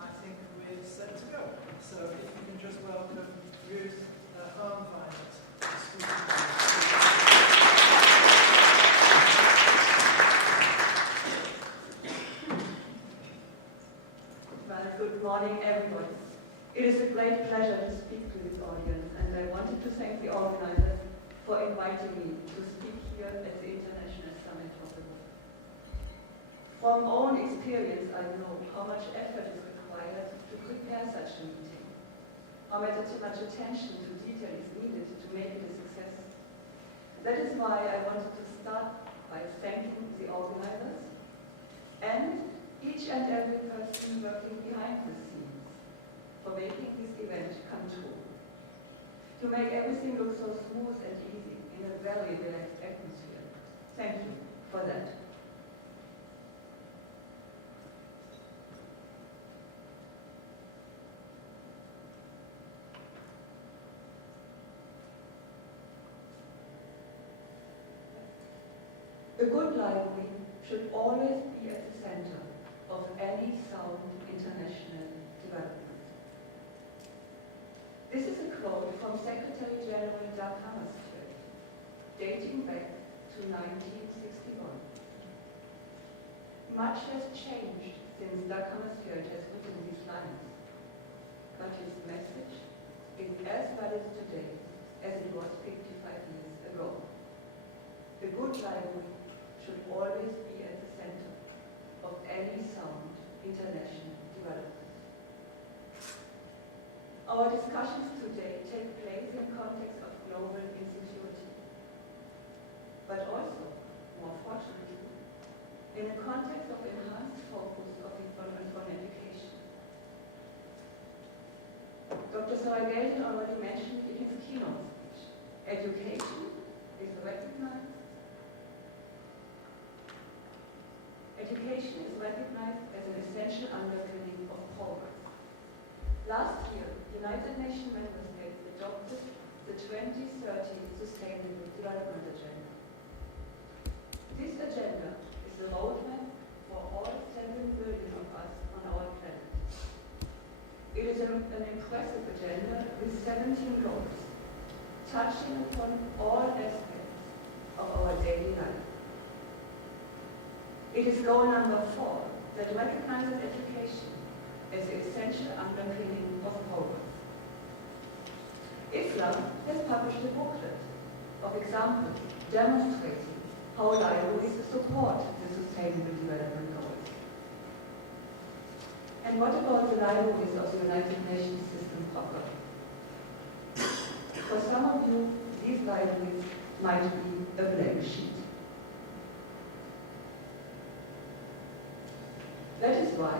I think we're set to go. So if you can just welcome Ruth Hahn-Weinert to speak to Well, good morning, everyone. It is a great pleasure to speak to this audience, and I wanted to thank the organizers for inviting me to speak here at the International Summit of the World. From own experience, I know how much effort is required to prepare such a meeting, how much attention to detail is needed to make it a success. That is why I wanted to start by thanking the organizers and each and every person working behind the scenes for making this event come true. To make everything look so smooth and easy in a very relaxed atmosphere. Thank you for that. A good library should always be at the center of any sound international development. This is a quote from Secretary General Dag Hammarskjöld, dating back to 1961. Much has changed since Dag Hammarskjöld has written these lines, but his message is as valid today as it was 55 years ago. A good library should always be at the center of any sound international development. Our discussions today take place in context of global insecurity, but also, more fortunately, in a context of enhanced focus on education. Dr. Soragelian already mentioned in his keynote speech, education is recognized as an essential underpinning of progress. Last year, United Nations member states adopted the 2030 Sustainable Development Agenda. This agenda is the roadmap for all 7 billion of us on our planet. It is an impressive agenda with 17 goals, touching upon all aspects of our daily life. It is goal number 4 that recognizes education as the essential underpinning of progress. Islam has published a booklet of examples demonstrating how libraries support the Sustainable Development Goals. And what about the libraries of the United Nations system proper? For some of you, these libraries might be a blank sheet. That is why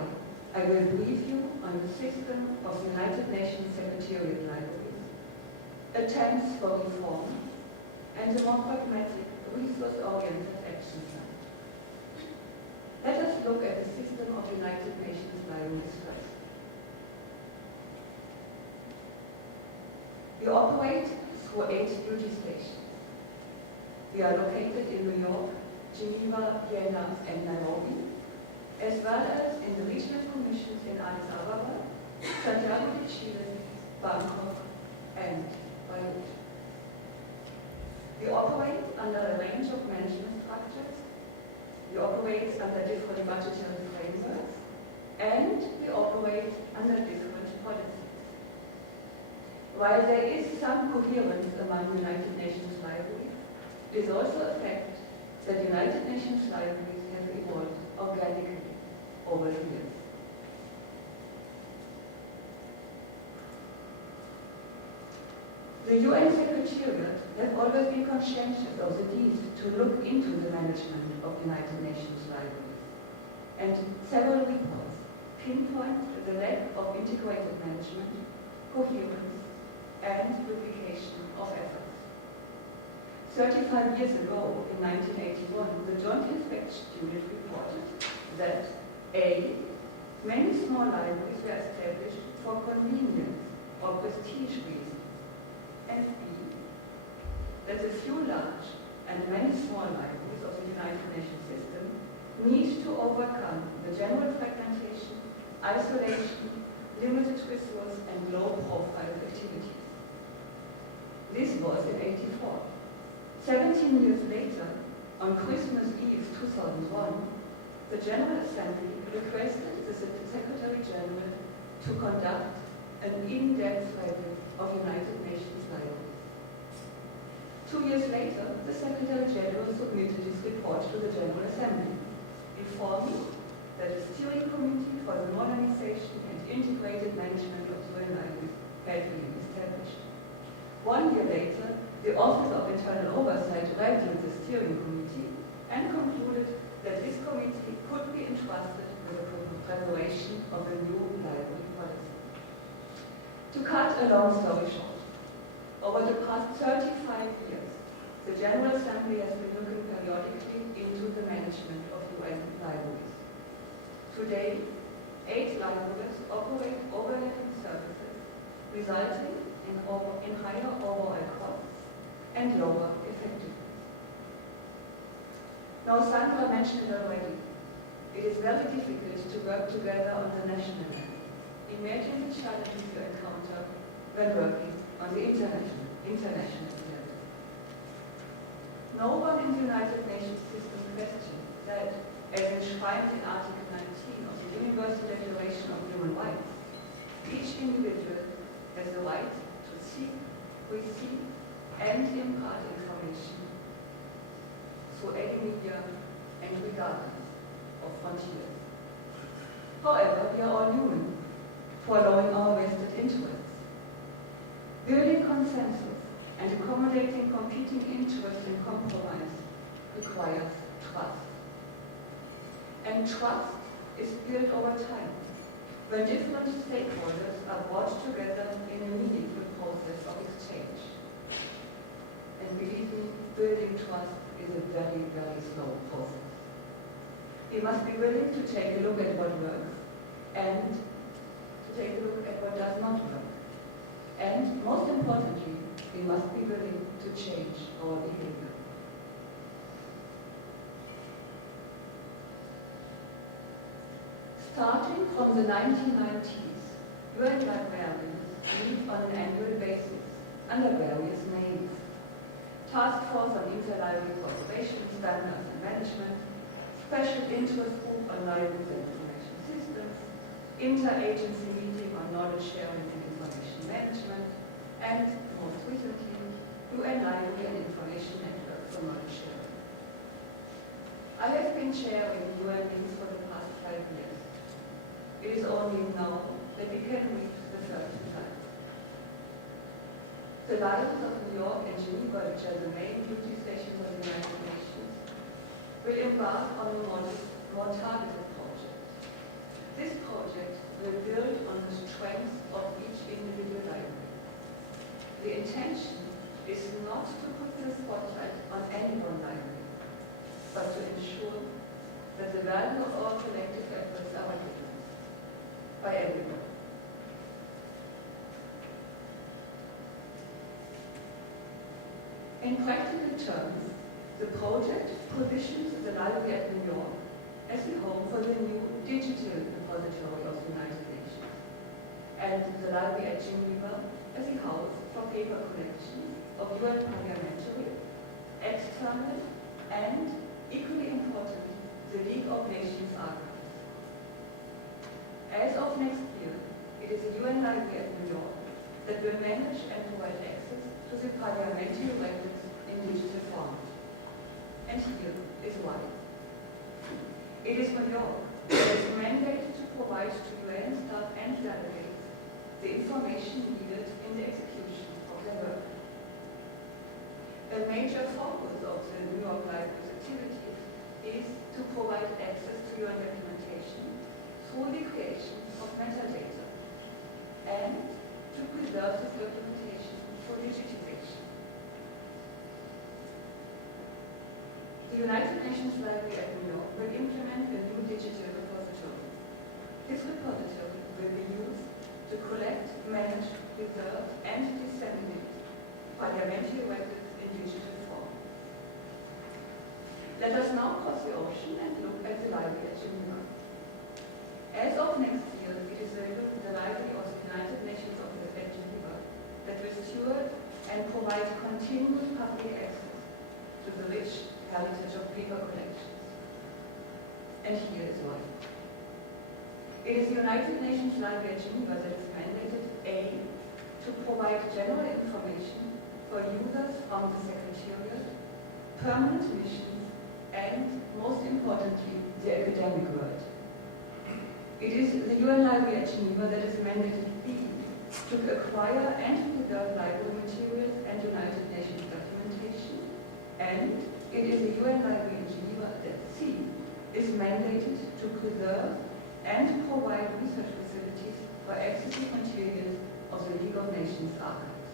I will brief you on the system of the United Nations Secretariat Libraries, attempts for reform, and a more pragmatic, resource-oriented action plan. Let us look at the system of United Nations libraries first. We operate through 8 duty stations. We are located in New York, Geneva, Vienna, and Nairobi, as well as in the regional commissions in Addis Ababa, Santiago de Chile, Bangkok, and Beirut. We operate under a range of management structures. We operate under different budgetary frameworks, and we operate under different policies. While there is some coherence among United Nations libraries, it is also a fact that United Nations libraries have evolved organically over the years. The UN Secretariat has always been conscientious of the need to look into the management of United Nations libraries, and several reports pinpoint the lack of integrated management, coherence, and duplication of efforts. 35 years ago, in 1981, the Joint Inspection Unit reported that A, many small libraries were established for convenience or prestige reasons, and B, that the few large and many small libraries of the United Nations system need to overcome the general fragmentation, isolation, limited resource, and low-profile activities. This was in '84. 17 years later, on Christmas Eve 2001, the General Assembly requested the Secretary General to conduct an in-depth review of United Nations libraries. 2 years later, the Secretary General submitted his report to the General Assembly, informing that a steering committee for the modernization and integrated management of UN libraries had been established. 1 year later, the Office of Internal Oversight reviewed the steering committee and concluded that this committee could be entrusted with the preparation of a new library policy. To cut a long story short, over the past 35 years, the General Assembly has been looking periodically into the management of UN libraries. Today, 8 libraries operate overlapping services, resulting in higher overall costs and lower effectiveness. Now, Sandra mentioned it already. It is very difficult to work together on the national level. Imagine the challenges you encounter when working on the international level. No one in the United Nations system questions that, as enshrined in Article 19 of the Universal Declaration of Human Rights, each individual has the right to seek, receive, and impart information through any media and regardless of frontiers. However, we are all human, following our vested interests. Building consensus and accommodating competing interests in compromise requires trust. And trust is built over time, when different stakeholders are brought together in a meaningful process of exchange. And believe me, building trust is a very, very slow process. We must be willing to take a look at what works and to take a look at what does not work. And most importantly, we must be willing to change our behavior. Starting from the 1990s, UN librarians meet on an annual basis under various names. Task Force on Interlibrary Cooperation, Standards and Management, Special Interest Group on Libraries and Information Systems, Interagency Meeting on Knowledge Sharing and Information Management, and most recently, UN Library and Information Network for Knowledge Sharing. I have been chairing UN meetings for the past 5 years. It is only now that we can reach the 30th time. The libraries of New York and Geneva, which are the main duty stations of the United Nations, will embark on a more targeted project. This project will build on the strengths of each individual library. The intention is not to put the spotlight on any one library, but to ensure that the value of our collective efforts are recognized by everyone. In practical terms, the project positions the library at New York as the home for the new digital repository of the United Nations, and the library at Geneva as the house for paper collections of UN parliamentary, external, and, equally important, the League of Nations archives. As of next year, it is the UN Library at New York that will manage and provide access to the parliamentary records in digital format. And here is why. It is New York that is mandated to provide to UN staff and delegates the information needed in the execution of their work. A major focus of the New York Library's activities is to provide access to UN documentation through the creation of metadata and to preserve this documentation for digitization. The United Nations Library at New York will implement a new digital repository. This repository will be used to collect, manage, preserve, and disseminate parliamentary records in digital form. Let us now cross the ocean and look at the library at Geneva. As of next year, it is the Library of the United Nations at Geneva that will steward and provide continuous public access to the rich heritage of paper collections. And here is why. It is the United Nations Library at Geneva that is mandated A, to provide general information for users from the Secretariat, permanent missions, and, most importantly, the academic world. It is the UN Library at Geneva that is mandated B, to acquire and preserve library materials and United Nations documentation, and it is the UN Library in Geneva that C, is mandated to preserve and provide research facilities for accessing materials of the League of Nations archives.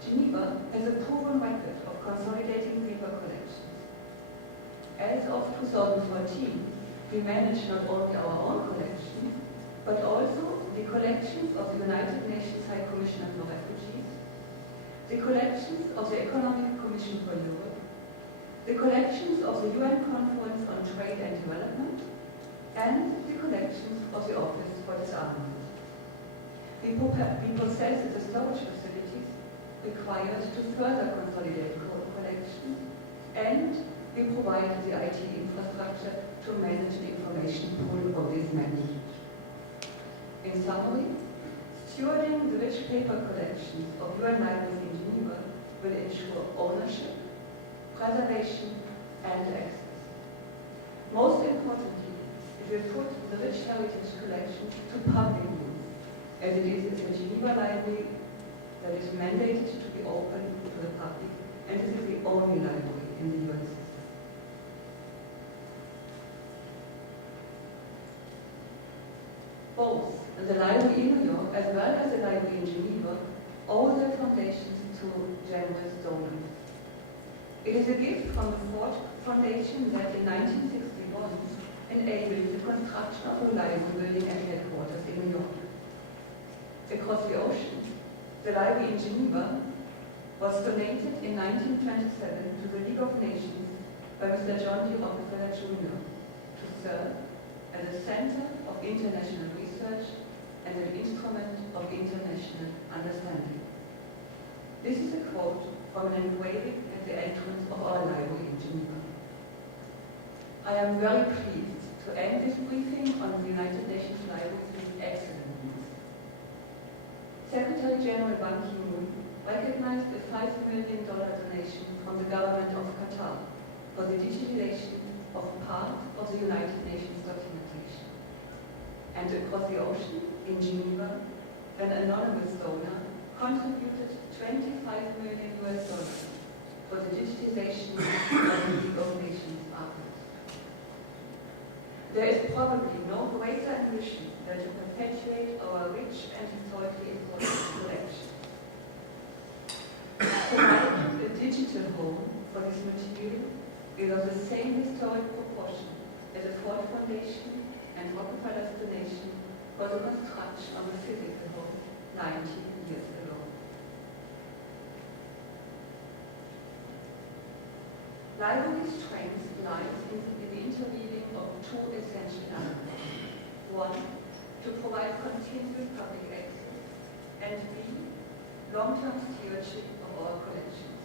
Geneva has a proven record of consolidating paper collections. As of 2014, we manage not only our own collections, but also the collections of the United Nations High Commissioner for Refugees, the collections of the Economic Commission for Europe, the collections of the UN Conference on Trade and Development, and the collections of the Office for Disarmament. We possess the storage facilities required to further consolidate collections, and we provide the IT infrastructure to manage the information pool of this magnitude. In summary, stewarding the rich paper collections of UN libraries in Geneva will ensure ownership, preservation, and access. Most importantly, it will put the rich heritage collections to public use, as it is the Geneva Library that is mandated to be open to the public, and it is the only library in the UN system. Both the library in New York as well as the library in Geneva owe their foundations to generous donors. It is a gift from the Ford Foundation that in 1961 enabled the construction of a library building at headquarters in New York. Across the ocean, the library in Geneva was donated in 1927 to the League of Nations by Mr. John D. Rockefeller Jr. to serve as a center of international research and an instrument of international understanding. This is a quote from an engraving at the entrance of our library in Geneva. I am very pleased to end this briefing on the United Nations Library with excellent news. Secretary Secretary General Ban Ki-moon recognized a $5 million donation from the government of Qatar for the digitization of part of the United Nations documentation. And across the ocean, in Geneva, an anonymous donor contributed $25 million for the digitization of the League of Nations archives. There is probably no greater ambition than to perpetuate our rich and historically important collection. Providing a digital home for this material is of the same historic proportion as the Ford Foundation and Rockefeller's donation for the construction of a physical home 90 years ago. Library's strength lies in the interweaving of two essential elements. One, to provide continuous public access, and B, long-term stewardship of our collections.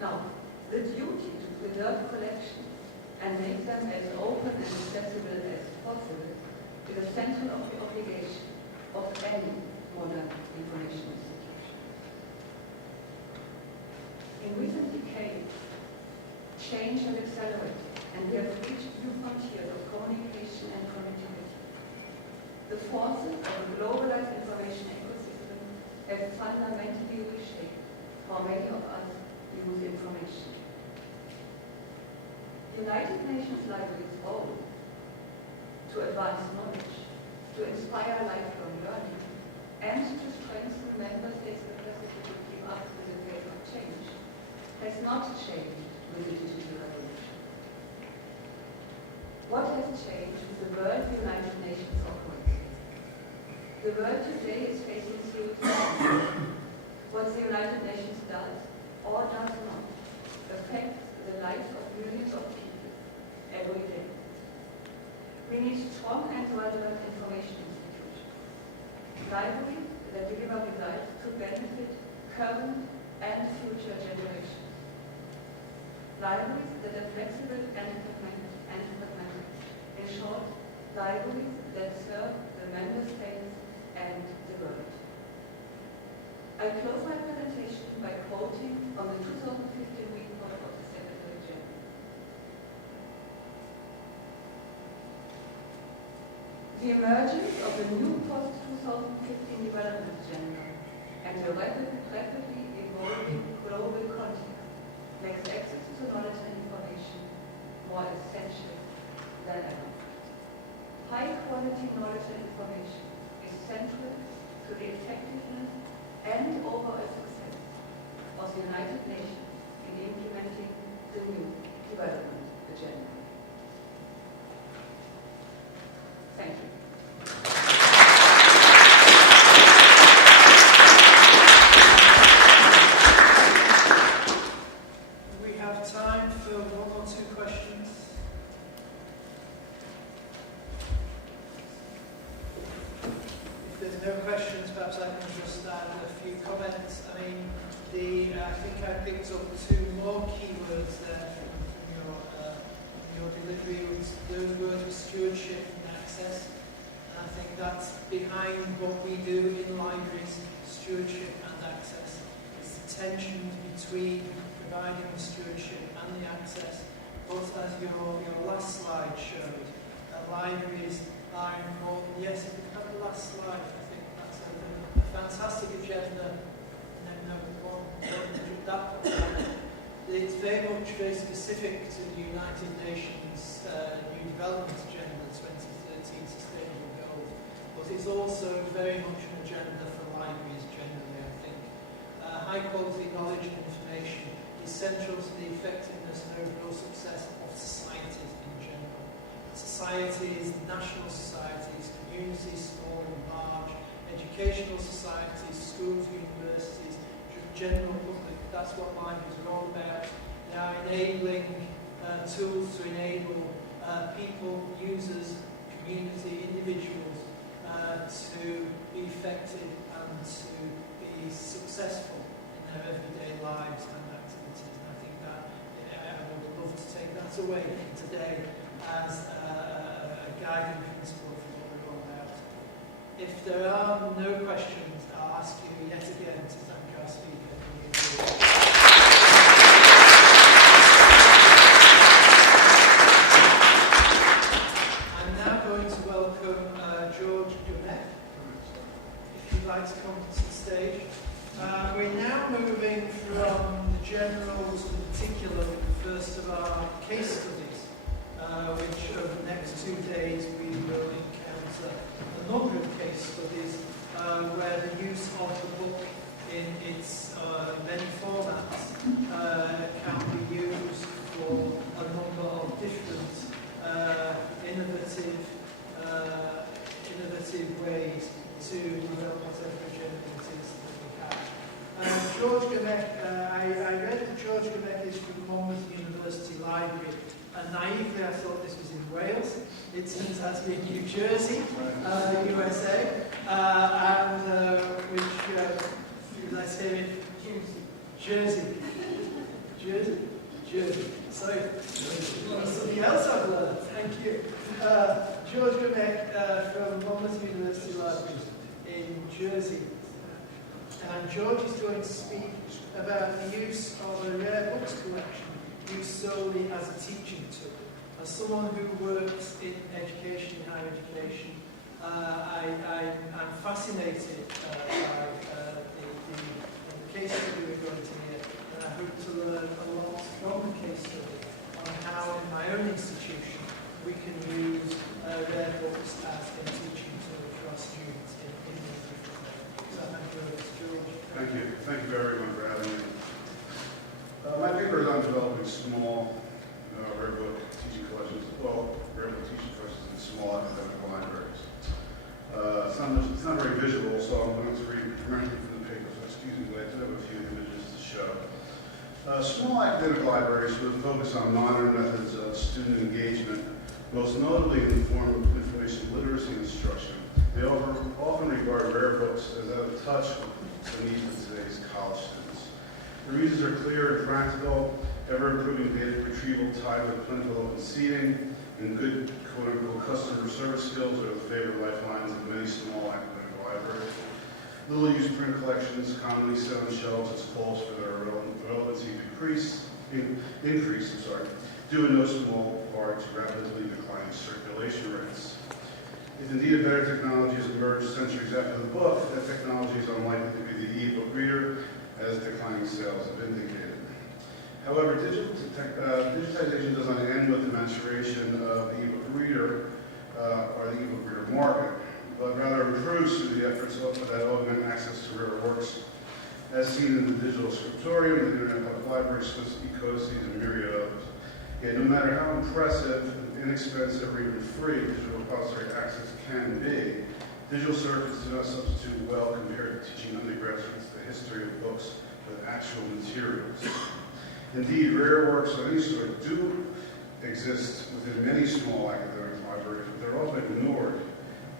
Now, the duty to preserve collections and make them as open and accessible as possible is a central obligation of any modern information institution. In recent decades, change has accelerated, and we have reached new frontiers of communication and connectivity. The forces of a globalized information ecosystem have fundamentally reshaped how many of us use information. United Nations Library's role to advance knowledge, to inspire lifelong learning, and to strengthen member states' capacity to keep up with the pace of change has not changed with the digital revolution. What has changed is the world the United Nations operates in. The world today is facing serious challenges. What the United Nations does or does not affects the lives of millions of people every day. We need strong and relevant information institutions. Libraries that deliver results to benefit current and future generations. Libraries that are flexible and pragmatic. In short, libraries that serve the member states and the world. I close my presentation by quoting from the 2015 report of the Secretary General. The emergence of the new post-2015 development agenda and the rapidly evolving global context makes access to knowledge and information more essential than ever. High-quality knowledge and information is central to the effectiveness and overall success of the United Nations in implementing the new development agenda. Thank you. We have time for one or two questions. If there's no questions, perhaps I can just add a few comments. I mean, I think I picked up two more keywords there from your delivery. Those words were stewardship and access. And I think that's behind what we do in libraries, stewardship and access. It's the tension between providing the stewardship and the access. Both as your last slide showed, libraries are important. Yes, if we have the last slide, I think that's a fantastic agenda. It's very specific to the United Nations New Development Agenda 2013 Sustainable Goals, but it's also very much an agenda for libraries generally, I think. High quality knowledge and information is central to the effectiveness and overall success of societies in general. Societies, national societies, communities, small and large, educational societies, schools, universities, general public. That's what libraries are all about. They are enabling tools to enable people, users, community, individuals to be effective and to be successful in their everyday lives and activities. And I think that I would love to take that away today as a guiding principle for what we're all about. If there are no questions, ask you yet again to thank our speaker. I'm now going to welcome George Gumet, if you'd like to come to the stage. We're now moving from the general to the particular with the first of our case studies, which over the next 2 days we will encounter a number of case studies where the use of the book in its many formats can be used for a number of different innovative ways to develop whatever agenda it is that we have. George Gumet, I read that George Gumet is from Monmouth University Library, and naively I thought this was in Wales. It turns out to be in New Jersey, USA, and which, did I say it? Jersey. Sorry, something else I've learned. Thank you. George Gumet from Monmouth University Library in Jersey. And George is going to speak about the use of a rare books collection used solely as a teaching tool. As someone who works in education, higher education, I'm fascinated by the case study we're going to hear, and I hope to learn a lot from the case study on how in my own institution we can use rare books as a teaching tool for our students in different ways. So thank you very much, George. Thank you. Thank you very much for having me. My paper is on developing small rare book teaching collections, rare book teaching collections in small academic libraries. It's not very visual, so I'm going to read directly from the paper, so excuse me, but I do have a few images to show. Small academic libraries would focus on modern methods of student engagement, most notably in the form of information literacy instruction. They often regard rare books as out of touch with the needs of today's college students. The reasons are clear and practical. Ever-improving data retrieval tied with plentiful open seating and good quote-unquote customer service skills are the favorite lifelines of many small academic libraries. Little-used print collections commonly sit on shelves as calls for their relevancy increase, due in no small part to rapidly declining circulation rates. If indeed a better technology has emerged centuries after the book, that technology is unlikely to be the e-book reader, as declining sales have indicated. However, digitization does not end with the maturation of the e-book reader or the e-book reader market, but rather improves through the efforts that augment access to rare works, as seen in the digital scriptorium, the Internet Public Library, e-codices, and myriad others. Yet no matter how impressive, inexpensive, or even free digital repository access can be, digital circuits do not substitute well compared to teaching undergraduates the history of books with actual materials. Indeed, rare works of any sort do exist within many small academic libraries, but they're often ignored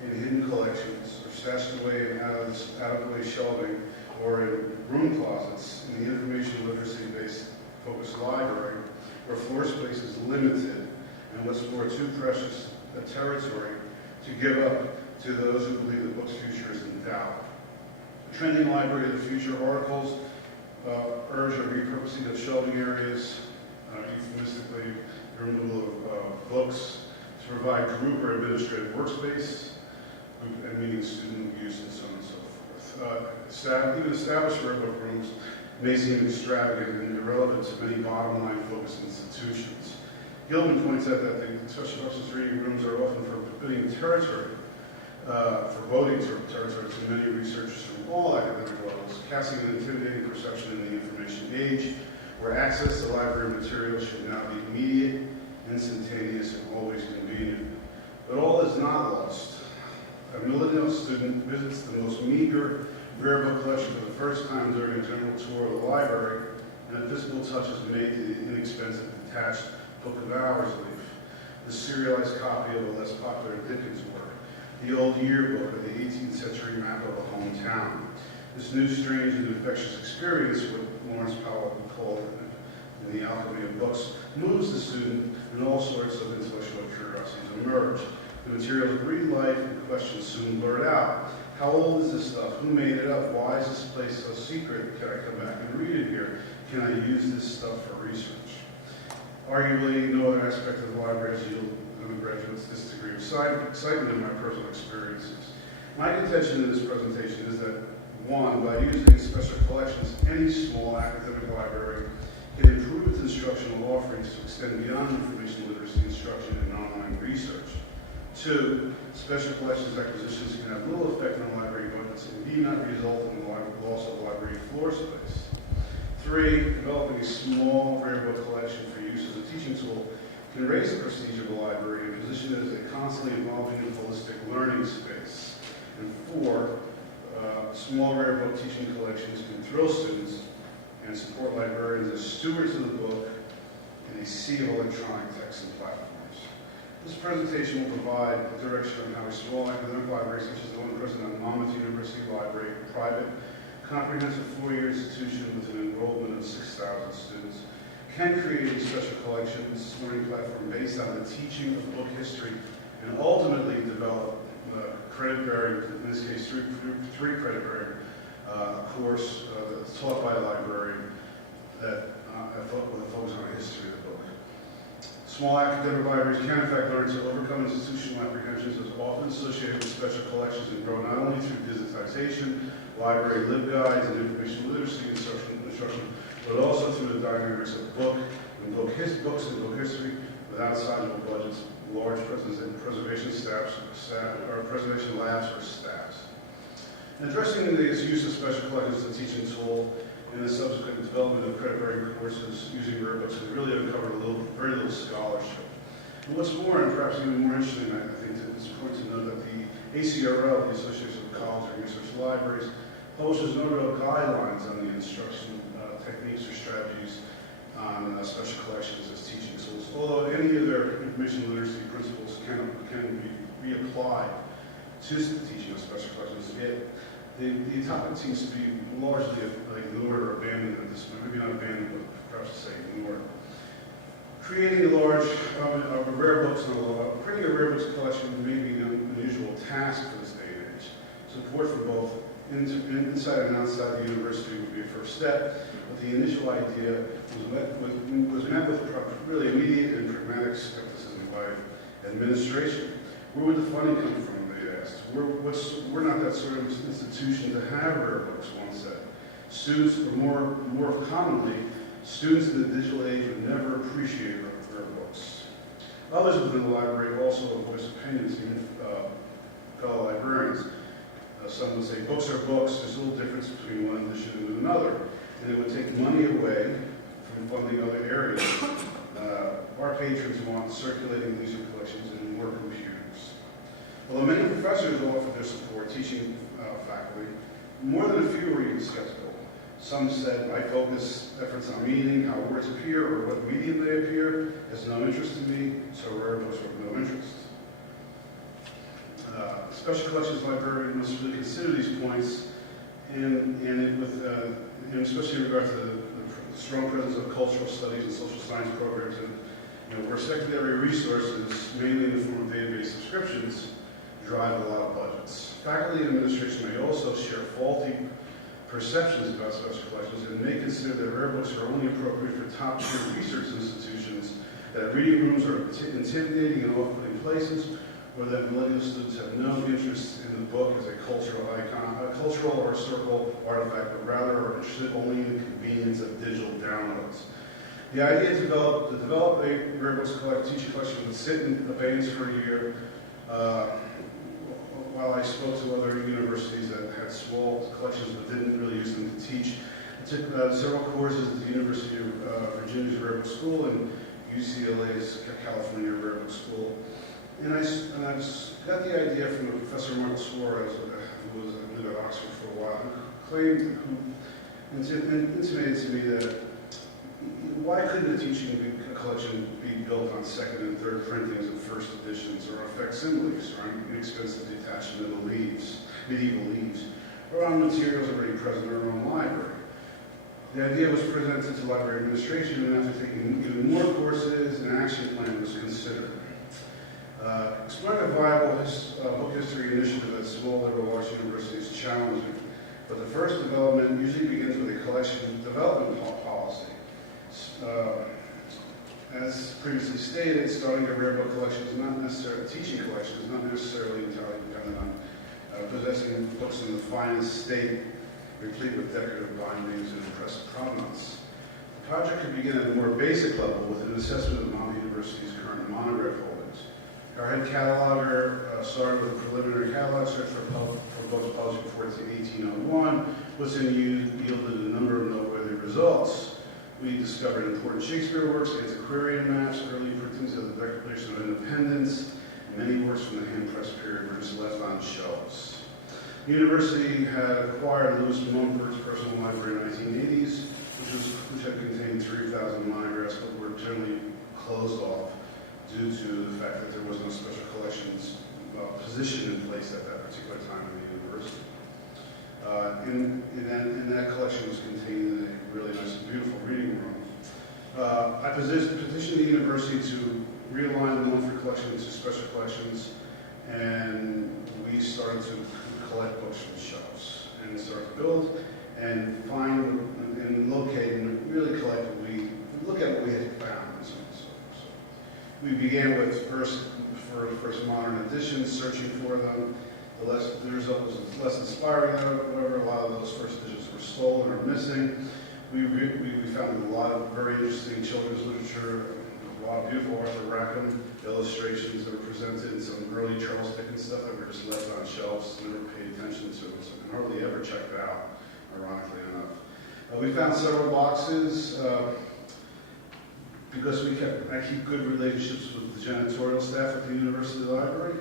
in hidden collections or stashed away in out-of-the-way shelving or in room closets in the information literacy-based focused library where floor space is limited and what's more too precious a territory to give up to those who believe the book's future is in doubt. The Trending Library of the Future articles urge a repurposing of shelving areas, euphemistically the removal of books, to provide group or administrative workspace, and meaning student use and so on and so forth. Even established rare book rooms may seem extravagant and irrelevant to many bottom-line focused institutions. Gilman points out that the special purpose reading rooms are often forbidding territory, foreboding territory to many researchers from all academic levels, casting an intimidating perception in the information age, where access to library materials should now be immediate, instantaneous, and always convenient. But all is not lost. A millennial student visits the most meager rare book collection for the first time during a general tour of the library, and a physical touch is made to the inexpensive detached Book of Hours leaf, the serialized copy of a less popular Dickens work, the old yearbook of the 18th century map of a hometown. This new, strange, and infectious experience, what Lawrence Powell called in The Alchemy of Books, moves the student, and all sorts of intellectual curiosities emerge. The materials breathe life, and questions soon blurt out. How old is this stuff? Who made it up? Why is this place so secret? Can I come back and read it here? Can I use this stuff for research? Arguably, no other aspect of the library has yielded undergraduates this degree of excitement in my personal experiences. My contention in this presentation is that, one, by using special collections, any small academic library can improve its instructional offerings to extend beyond information literacy instruction and online research. Two, special collections acquisitions can have little effect on library budgets and need not result in the loss of library floor space. Three, developing a small rare book collection for use as a teaching tool can raise the prestige of a library and position it as a constantly evolving and holistic learning space. And four, small rare book teaching collections can thrill students and support librarians as stewards of the book in a sea of electronic texts and platforms. This presentation will provide direction on how a small academic library, such as the one present at Monmouth University Library, a private, comprehensive four-year institution with an enrollment of 6,000 students, can create a special collections learning platform based on the teaching of book history and ultimately develop credit-bearing, in this case, three credit-bearing course that's taught by a librarian that with a focus on the history of the book. Small academic libraries can, in fact, learn to overcome institutional apprehensions as often associated with special collections and grow not only through digitization, library LibGuides, and information literacy instruction, but also through the dynamics of books and book history without sizable budgets, large preservation preservation labs or staffs. In addressing this use of special collections as a teaching tool and the subsequent development of credit-bearing courses using rare books, has really uncovered very little scholarship. And what's more, and perhaps even more interesting, I think it's important to note that the ACRL, the Association of College and Research Libraries, publishes no real guidelines on the instruction techniques or strategies on special collections as teaching tools, although any of their information literacy principles can be applied to the teaching of special collections. Yet the topic seems to be largely ignored or abandoned at this point. Maybe not abandoned, but perhaps to say ignored. Creating a large rare books printing a rare books collection may be an unusual task for this day and age. Support from both inside and outside the university would be a first step, but the initial idea was met with really immediate and pragmatic skepticism by administration. Where would the funding come from, they asked. We're not that sort of institution to have rare books, one said. Students, or more commonly, students in the digital age would never appreciate rare books. Others within the library also voiced opinions, even fellow librarians. Some would say books are books, there's a little difference between one edition and another, and it would take money away from funding other areas. Our patrons want circulating leisure collections and more computers. Although many professors offered their support, teaching faculty, more than a few were even skeptical. Some said, my focus efforts on meaning, how words appear, or what medium they appear, has no interest in me, so rare books were of no interest. Special collections librarians must really consider these points, and especially in regard to the strong presence of cultural studies and social science programs, and where secondary resources, mainly in the form of database subscriptions, drive a lot of budgets. Faculty and administration may also share faulty perceptions about special collections and may consider that rare books are only appropriate for top-tier research institutions, that reading rooms are intimidating and off-putting places, or that millennial students have no interest in the book as a cultural icon, a cultural or historical artifact, but rather are interested only in the convenience of digital downloads. The idea to develop a rare books teaching collection would sit in abeyance for a year, while I spoke to other universities that had small collections but didn't really use them to teach. I took several courses at the University of Virginia's Rare Book School and UCLA's California Rare Book School. And I got the idea from Professor Michael Suarez, who was at Oxford for a while, who intimated to me that why couldn't a teaching collection be built on second and third printings and first editions, or facsimiles, or inexpensive detached medieval leaves, or on materials already present in our own library? The idea was presented to library administration, and after taking even more courses, an action plan was considered. Exploring a viable book history initiative at small liberal arts universities is challenging, but the first development usually begins with a collection development policy. As previously stated, starting a rare book collection is not necessarily a teaching collection, is not necessarily entirely dependent on possessing books in the finest state, replete with decorative bindings and impressive provenance. The project could begin at a more basic level with an assessment of Monmouth University's current monograph holdings. Our head cataloger started with a preliminary catalog search for books published before 1801, which then yielded a number of noteworthy results. We discovered important Shakespeare works, antiquarian maps, early printings of the Declaration of Independence, and many works from the hand-press period were just left on shelves. The university had acquired Louis Mumford's personal library in the 1980s, which had contained 3,000 monographs, but were generally closed off due to the fact that there was no special collections position in place at that particular time in the university. In that collection was contained in a really nice, beautiful reading room. I petitioned the university to realign the Mumford collection into special collections, and we started to collect books from shelves and start to build and find and locate and really collect what we look at what we had found and so on and so forth. So we began with first modern editions, searching for them. The result was less inspiring, however. A lot of those first editions were stolen or missing. We found a lot of very interesting children's literature, a lot of beautiful Arthur Rackham illustrations that were presented, some early Charles Dickens stuff that were just left on shelves, never paid attention to, and hardly ever checked out, ironically enough. We found several boxes because I keep good relationships with the janitorial staff at the University Library,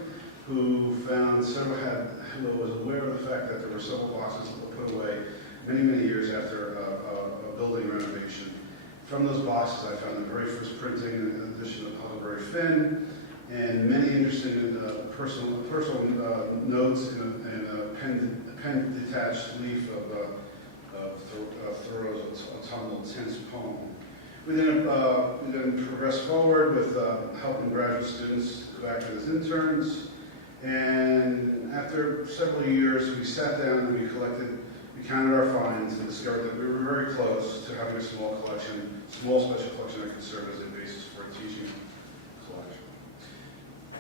who was aware of the fact that there were several boxes that were put away many years after a building renovation. From those boxes, I found the very first printing and edition of Huckleberry Finn, and many interesting personal notes in a pen detached leaf of Thoreau's autumnal tense poem. We then progressed forward with helping graduate students go back as interns. And after several years, we sat down and we counted our finds and discovered that we were very close to having a small special collection that could serve as a basis for a teaching collection.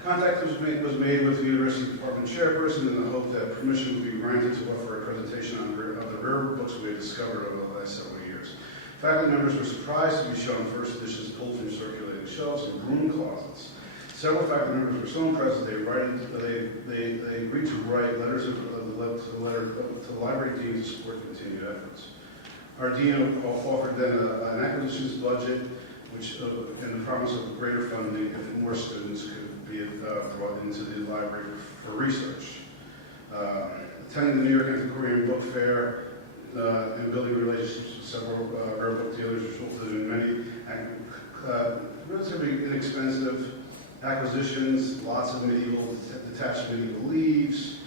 Contact was made with the University Department chairperson in the hope that permission would be granted to offer a presentation of the rare books we had discovered over the last several years. Faculty members were surprised to be shown first editions pulled from circulating shelves and broom closets. Several faculty members were so impressed that they agreed to write letters to the library dean to support continued efforts. Our dean offered then an acquisitions budget, and the promise of greater funding if more students could be brought into the library for research. Attending the New York Antiquarian Book Fair and building relationships with several rare book dealers resulted in many relatively inexpensive acquisitions, lots of detached medieval leaves,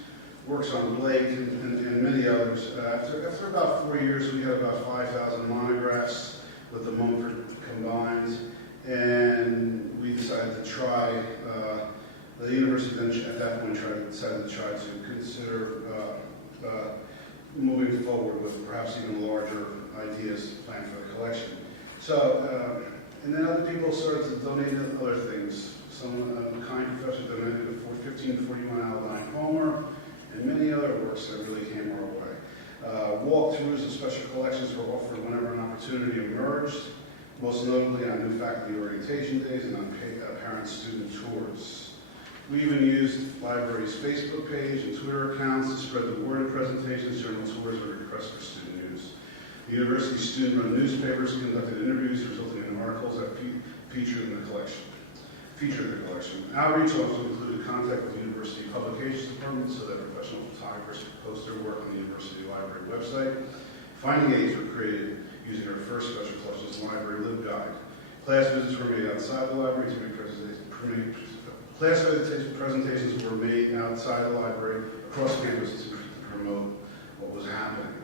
works on Blake, and many others. After about 4 years, we had about 5,000 monographs with the Mumford combined, and we decided to try. The university then, at that point, decided to try to consider moving forward with perhaps even larger ideas planned for the collection. So, and then other people started to donate other things. Some kind professor donated a 1541 Aldine Homer, and many other works that really came our way. Walkthroughs and special collections were offered whenever an opportunity emerged, most notably on new faculty orientation days and on parent-student tours. We even used library's Facebook page and Twitter accounts to spread the word of presentations, journal tours, and requests for student news. The university's student-run newspapers conducted interviews resulting in articles that featured the collection. Outreach also included contact with the university publications department so that professional photographers could post their work on the university library website. Finding aids were created using our first special collections library LibGuide. Class visits were made outside the library to make presentations were made outside the library across campus to promote what was happening.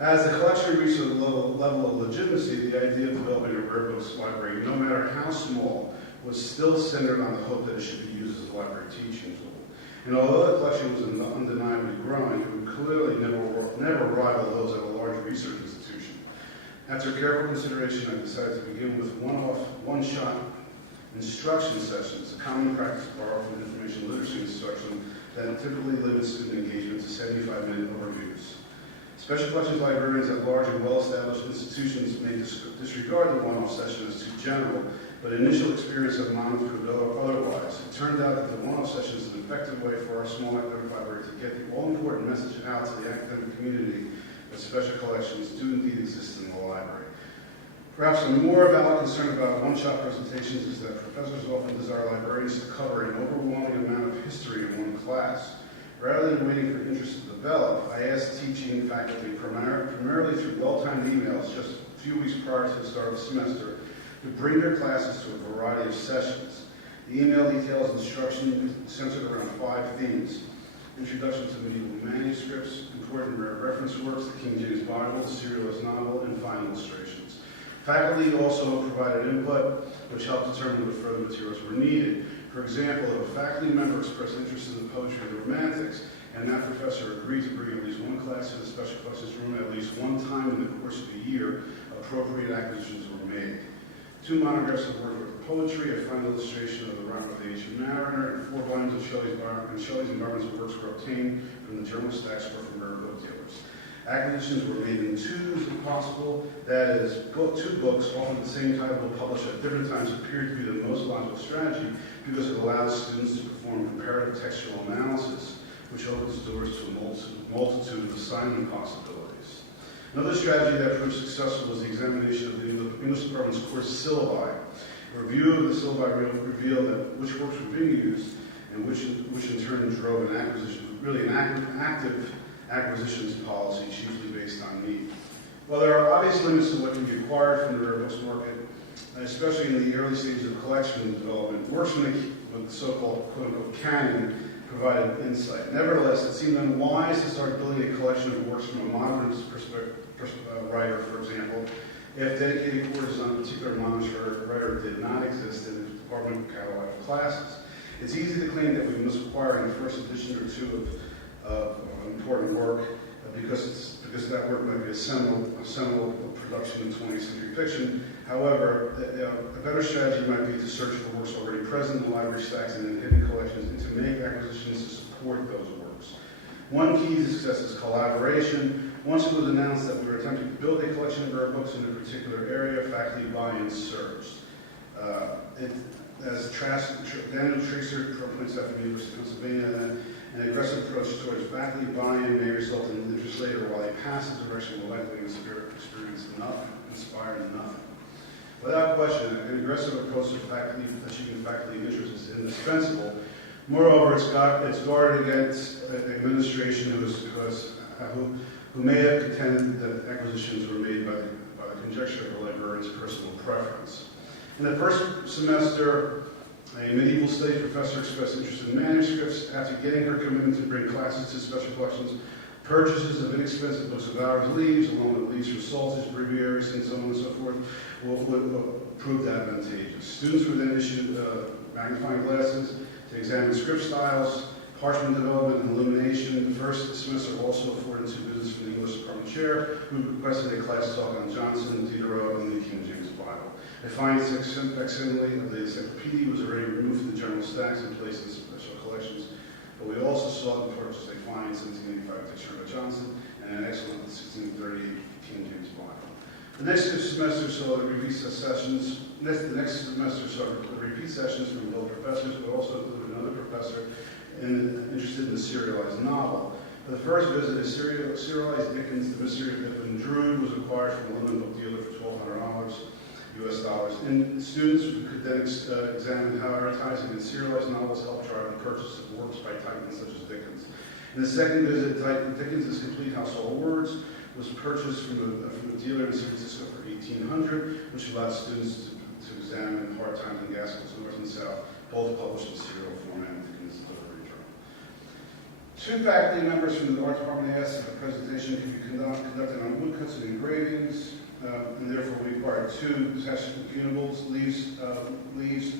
As the collection reached a level of legitimacy, the idea of developing a rare books library, no matter how small, was still centered on the hope that it should be used as a library teaching tool. And although the collection was undeniably growing, it would clearly never rival those at a large research institution. After careful consideration, I decided to begin with one-off, one-shot instruction sessions, a common practice borrowed from information literacy instruction that typically limits student engagement to 75-minute overviews. Special collections librarians at large and well-established institutions may disregard the one-off session as too general, but initial experience of mine proved otherwise. It turned out that the one-off session is an effective way for our small academic library to get the all-important message out to the academic community that special collections do indeed exist in the library. Perhaps a more valid concern about one-shot presentations is that professors often desire librarians to cover an overwhelming amount of history in one class. Rather than waiting for interest to develop, I asked teaching faculty, primarily through well-timed emails just a few weeks prior to the start of the semester, to bring their classes to a variety of sessions. The email details instruction centered around 5 themes: introduction to medieval manuscripts, important rare reference works, the King James Bible, the serialized novel, and fine illustrations. Faculty also provided input, which helped determine what further materials were needed. For example, if a faculty member expressed interest in the poetry of the Romantics, and that professor agreed to bring at least one class to the special collections room at least one time in the course of the year, appropriate acquisitions were made. 2 monographs of work with poetry, a fine illustration of the Rock of the Ancient Mariner, and 4 volumes of Shelley's and Barton's works were obtained from the Journal stacks or from rare book dealers. Acquisitions were made in 2s if possible, that is, 2 books, often the same title, published at different times, appeared to be the most logical strategy because it allows students to perform comparative textual analysis, which opens doors to a multitude of assignment possibilities. Another strategy that proved successful was the examination of the English department's course syllabi. A review of the syllabi revealed that which works were being used, and which in turn drove an active acquisitions policy, chiefly based on need. While there are obvious limits to what can be acquired from the rare books market, especially in the early stages of collection development, works from the so-called quote-unquote canon provided insight. Nevertheless, it seemed unwise to start building a collection of works from a modernist writer, for example, if dedicated courses on a particular modernist writer did not exist in the department catalog of classes. It's easy to claim that we must acquire in the first edition or 2 of important work because that work might be a seminal production in 20th century fiction. However, a better strategy might be to search for works already present in the library stacks and in hidden collections and to make acquisitions to support those works. One key to success is collaboration. Once it was announced that we were attempting to build a collection of rare books in a particular area, faculty buy-in surged. As Daniel Tracer points out from the University of Pennsylvania, an aggressive approach towards faculty buy-in may result in interest later, while a passive direction will likely inspire nothing. Without question, an aggressive approach to achieving faculty interest is indispensable. Moreover, it's guarded against administration who may have contended that acquisitions were made by the conjecture of a librarian's personal preference. In the first semester, a medieval studies professor expressed interest in manuscripts. After getting her commitment to bring classes to special collections, purchases of inexpensive books of hours leaves, along with leaves from Salters, breviaries, and so on and so forth, would prove advantageous. Students would then issue magnifying glasses to examine script styles, parchment development, and illumination. The first semester also afforded 2 visits from the English department chair, who requested a class talk on Johnson, Diderot, and the King James Bible. A fine facsimile of the encyclopedia was already removed from the journal stacks and placed in special collections, but we also sought to purchase a fine 1785 dictionary by Johnson and an excellent 1638 King James Bible. The next semester saw the repeat sessions. The next semester saw the repeat sessions from both professors, but also included another professor interested in the serialized novel. For the first visit, a serialized Dickens, The Mystery of Edwin Drood, was acquired from a London book dealer for $1,200 US dollars. And students could then examine how advertising and serialized novels help drive the purchase of works by titans such as Dickens. In the second visit, Dickens' Complete Household Words was purchased from a dealer in San Francisco for $1,800, which allowed students to examine Hard Times and Gaskell's North and South, both published in serial format in Dickens' Delivery Journal. 2 faculty members from the art department asked if a presentation could be conducted on woodcuts and engravings, and therefore we acquired 2 session funables, leaves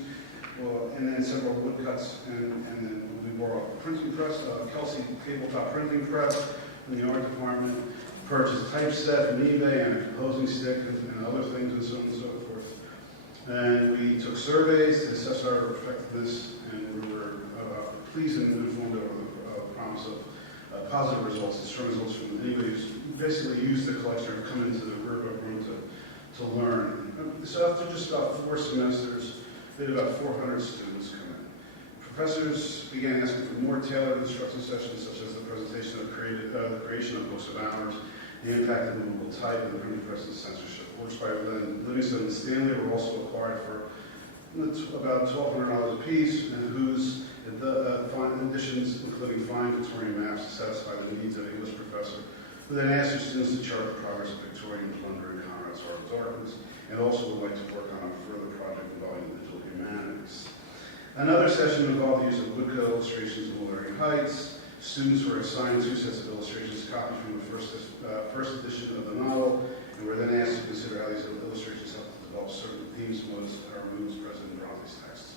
and then several woodcuts, and then we bought a printing press, Kelsey tabletop printing press in the art department, purchased typeset from eBay and a composing stick and other things and so on and so forth. And we took surveys to assess our effectiveness, and we were pleased and informed of the promise of positive results, and strong results from anybody who's basically used the collection or come into the work room to learn. So after just about 4 semesters, we had about 400 students come in. Professors began asking for more tailored instruction sessions, such as the presentation of the creation of books of hours, the impact of movable type, and the printing press and censorship. Works by Livingston and Stanley were also acquired for about $1,200 a piece, and whose additions, including fine Victorian maps, to satisfy the needs of an English professor, who then asked their students to chart the progress of Victorian plunder and Conrad's art of darkness, and also would like to work on a further project involving the digital humanities. Another session involved the use of woodcut illustrations in Wuthering Heights. Students were assigned 2 sets of illustrations copied from the first edition of the novel, and were then asked to consider how these illustrations helped to develop certain themes, motives, or moods present in Bronte's texts.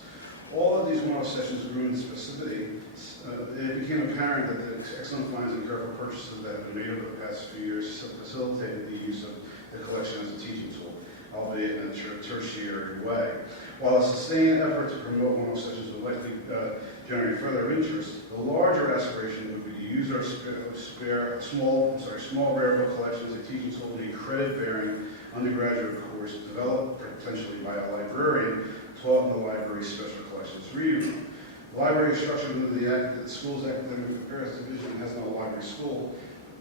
All of these one-off sessions grew in specificity. It became apparent that the excellent finds and careful purchases that have been made over the past few years facilitated the use of the collection as a teaching tool, albeit in a tertiary way. While a sustained effort to promote one-off sessions would likely generate further interest, the larger aspiration would be to use our small rare book collection as a teaching tool in a credit-bearing undergraduate course developed potentially by a librarian taught in the library's special collections reading room. The library is structured under the school's academic affairs division has no library school,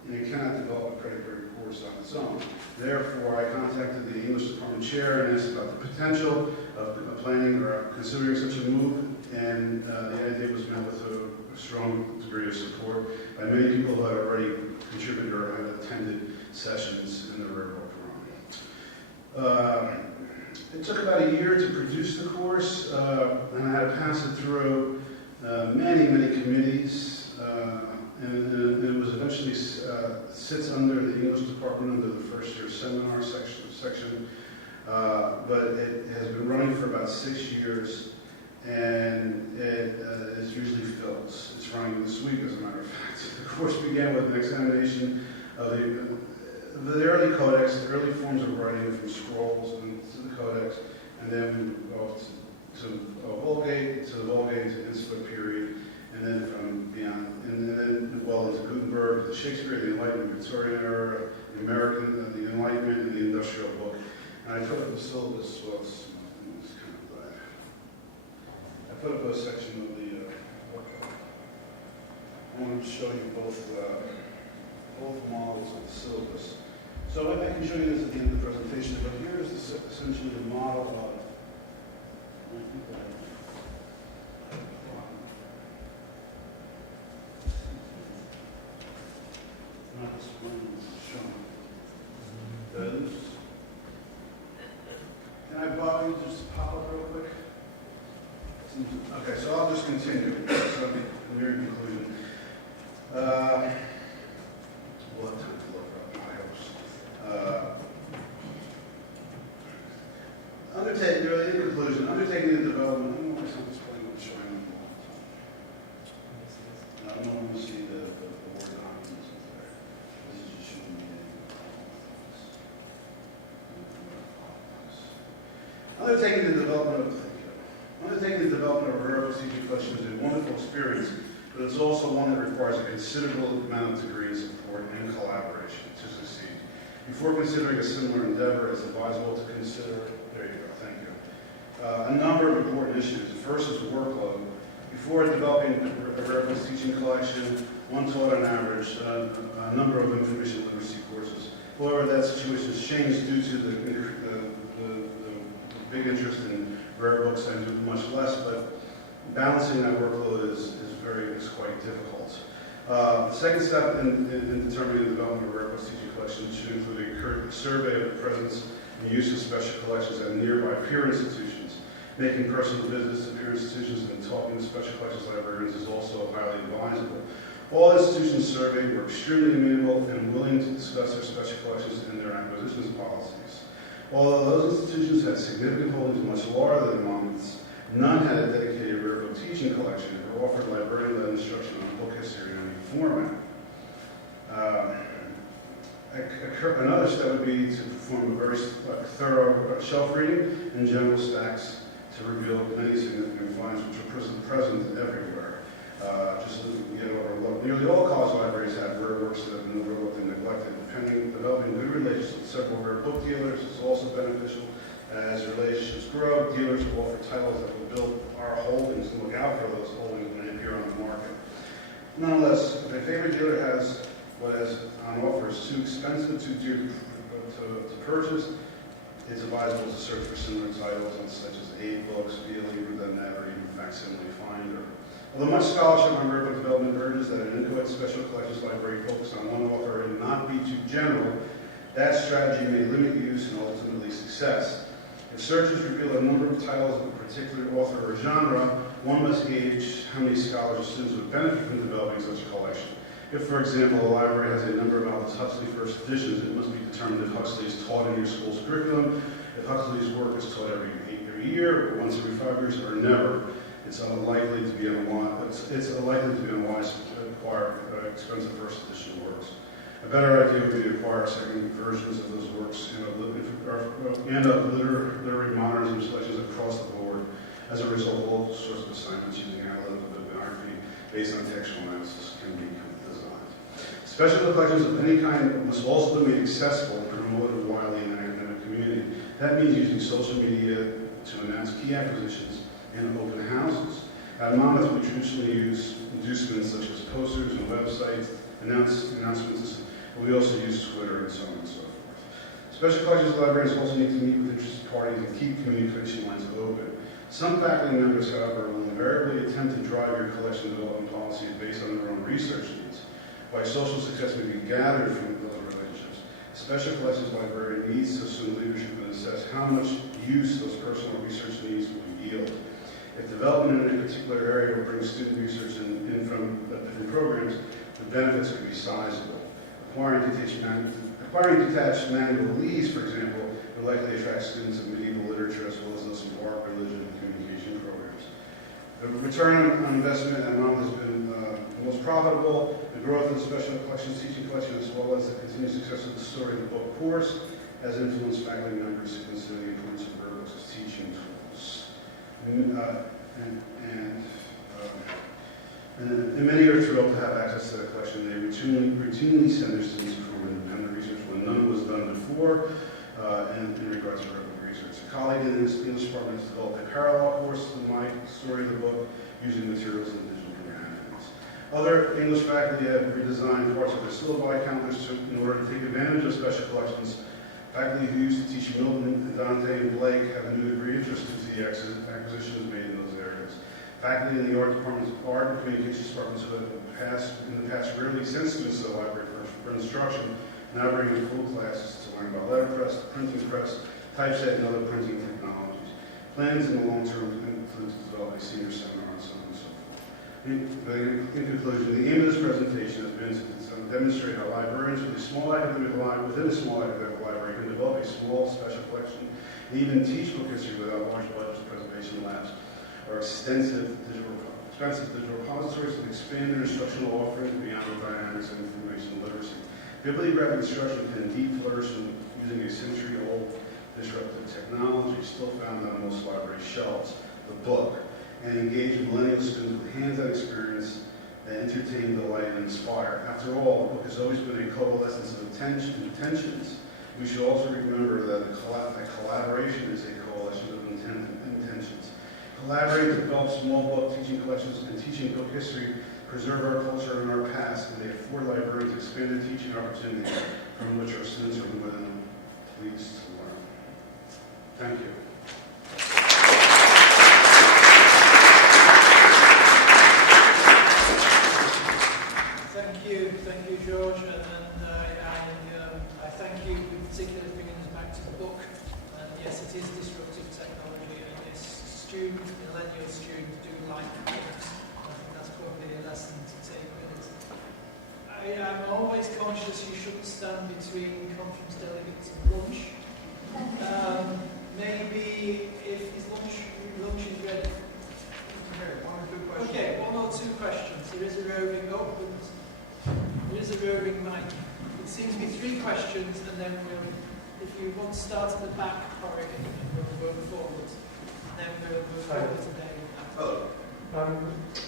and it cannot develop a credit-bearing course on its own. Therefore, I contacted the English department chair and asked about the potential of planning or considering such a move, and the idea was met with a strong degree of support by many people who had already contributed or had attended sessions in the rare book room. It took about a year to produce the course, and I had to pass it through many committees, and it was eventually sits under the English department under the first year seminar section, but it has been running for about 6 years, and it's usually filled. It's running this week, as a matter of fact. The course began with an examination of the early codex, the early forms of writing from scrolls into the codex, and then we moved off to the Vulgate, to Insular period, and then from beyond, and then well into Gutenberg, the Shakespeare, the Enlightenment, Victorian era, the American, the Enlightenment, and the Industrial book. And I put up the syllabus, well, it's kind of glad. I put up a section of the, I want to show you both models of the syllabus. So I can show you this at the end of the presentation, but here's essentially the model of not this one showing. Can I bother you just to pop up real quick? Okay, so I'll just continue. So the very conclusion. We'll have time to look up, I hope. In conclusion, undertaking the development, I don't know why something's playing on the showing all the time. I don't want to see the word documents there. This is just showing me Undertaking the development of a rare book teaching collection is a wonderful experience, but it's also one that requires a considerable amount of degree of support and collaboration to succeed. Before considering a similar endeavor, it's advisable to consider, there you go, thank you, a number of important issues. First is workload. Before developing a rare books teaching collection, one taught on average a number of information literacy courses. However, that situation has changed due to the big interest in rare books and much less, but balancing that workload is quite difficult. The second step in determining the development of rare books teaching collections should include a survey of the presence and use of special collections at nearby peer institutions. Making personal visits to peer institutions and talking to special collections librarians is also highly advisable. All institutions surveyed were extremely amenable and willing to discuss their special collections and their acquisitions policies. Although those institutions had significant holdings much larger than Monmouth's, None had a dedicated rare book teaching collection or offered librarian-led instruction on book history in any format. Another step would be to perform a very thorough shelf reading and general stacks to reveal many significant finds which are present everywhere. Just get overlooked. Nearly all college libraries have rare works that have been overlooked and neglected. Developing good relations with several rare book dealers is also beneficial. As relationships grow, dealers will offer titles that will build our holdings and look out for those holdings when they appear on the market. Nonetheless, if a favorite dealer has what is on offer is too expensive, too dear to purchase, it's advisable to search for similar titles such as Aid Books, LIBER, or even Facsimile Finder. Although much scholarship on rare book development urges that an inchoate special collections library focus on one author and not be too general, that strategy may limit use and ultimately success. If searches reveal a number of titles of a particular author or genre, one must gauge how many scholars or students would benefit from developing such a collection. If, for example, a library has a number of Aldous Huxley first editions, it must be determined if Huxley is taught in your school's curriculum, if Huxley's work is taught every year, or once every 5 years, or never. It's unlikely to be unwise to acquire expensive first edition works. A better idea would be to acquire second versions of those works and of literary modernism selections across the board. As a result, all sorts of assignments using analytical bibliography based on textual analysis can be designed. Special collections of any kind must also be made accessible and promoted widely in the academic community. That means using social media to announce key acquisitions and open houses. At Monmouth, we traditionally use inducements such as posters and websites, announcements, and we also use Twitter and so on and so forth. Special collections librarians also need to meet with interested parties and keep communication lines open. Some faculty members, however, will invariably attempt to drive your collection development policies based on their own research needs. While social success may be gathered from those relationships, a special collections librarian needs to assume leadership and assess how much use those personal research needs will yield. If development in a particular area will bring student research in from different programs, the benefits could be sizable. Acquiring detached manual leads, for example, would likely attract students of medieval literature as well as those from art, religion, and communication programs. The return on investment at Monmouth has been the most profitable. The growth of the special collections teaching collection, as well as the continued success of the Story of the Book course, has influenced faculty members to consider the importance of rare books as teaching tools. And many are thrilled to have access to the collection. They routinely send their students to perform independent research when none was done before in regards to rare book research. A colleague in this English department has developed a parallel course to my Story of the Book using materials and digital companions. Other English faculty have redesigned parts of their syllabi calendars in order to take advantage of special collections. Faculty who used to teach Milton, Dante, and Blake have a new degree interest in the acquisitions made in those areas. Faculty in the art departments, art and communications departments who have in the past rarely sent students to the library for instruction now bring in full classes to learn about letterpress, printing press, typeset, and other printing technologies. Plans in the long term include to develop a senior seminar and so on and so forth. In conclusion, the aim of this presentation has been to demonstrate how librarians within a small academic library can develop a small special collection and even teach book history without large budgets, preservation labs, or expensive digital repositories that expand their instructional offerings beyond the dynamics of information literacy. Bibliographic instruction can indeed flourish using a century-old disruptive technology still found on most library shelves, the book, and engage millennial students with hands-on experience that entertain, delight, and inspire. After all, the book has always been a coalescence of intentions. We should also remember that collaboration is a coalition of intentions. Collaborating to develop small book teaching collections and teaching book history preserve our culture and our past, and they afford librarians expanded teaching opportunities from which our students are more than pleased to learn. Thank you. Thank you, George, and I thank you in particular for bringing us back to the book. And yes, it is disruptive technology, and yes, millennial students do like books. I think that's probably a lesson to take with it. I'm always conscious you shouldn't stand between conference delegates and lunch. Maybe if his lunch is ready at the back, Corey, and we'll move forward. And then we'll move forward today. Oh.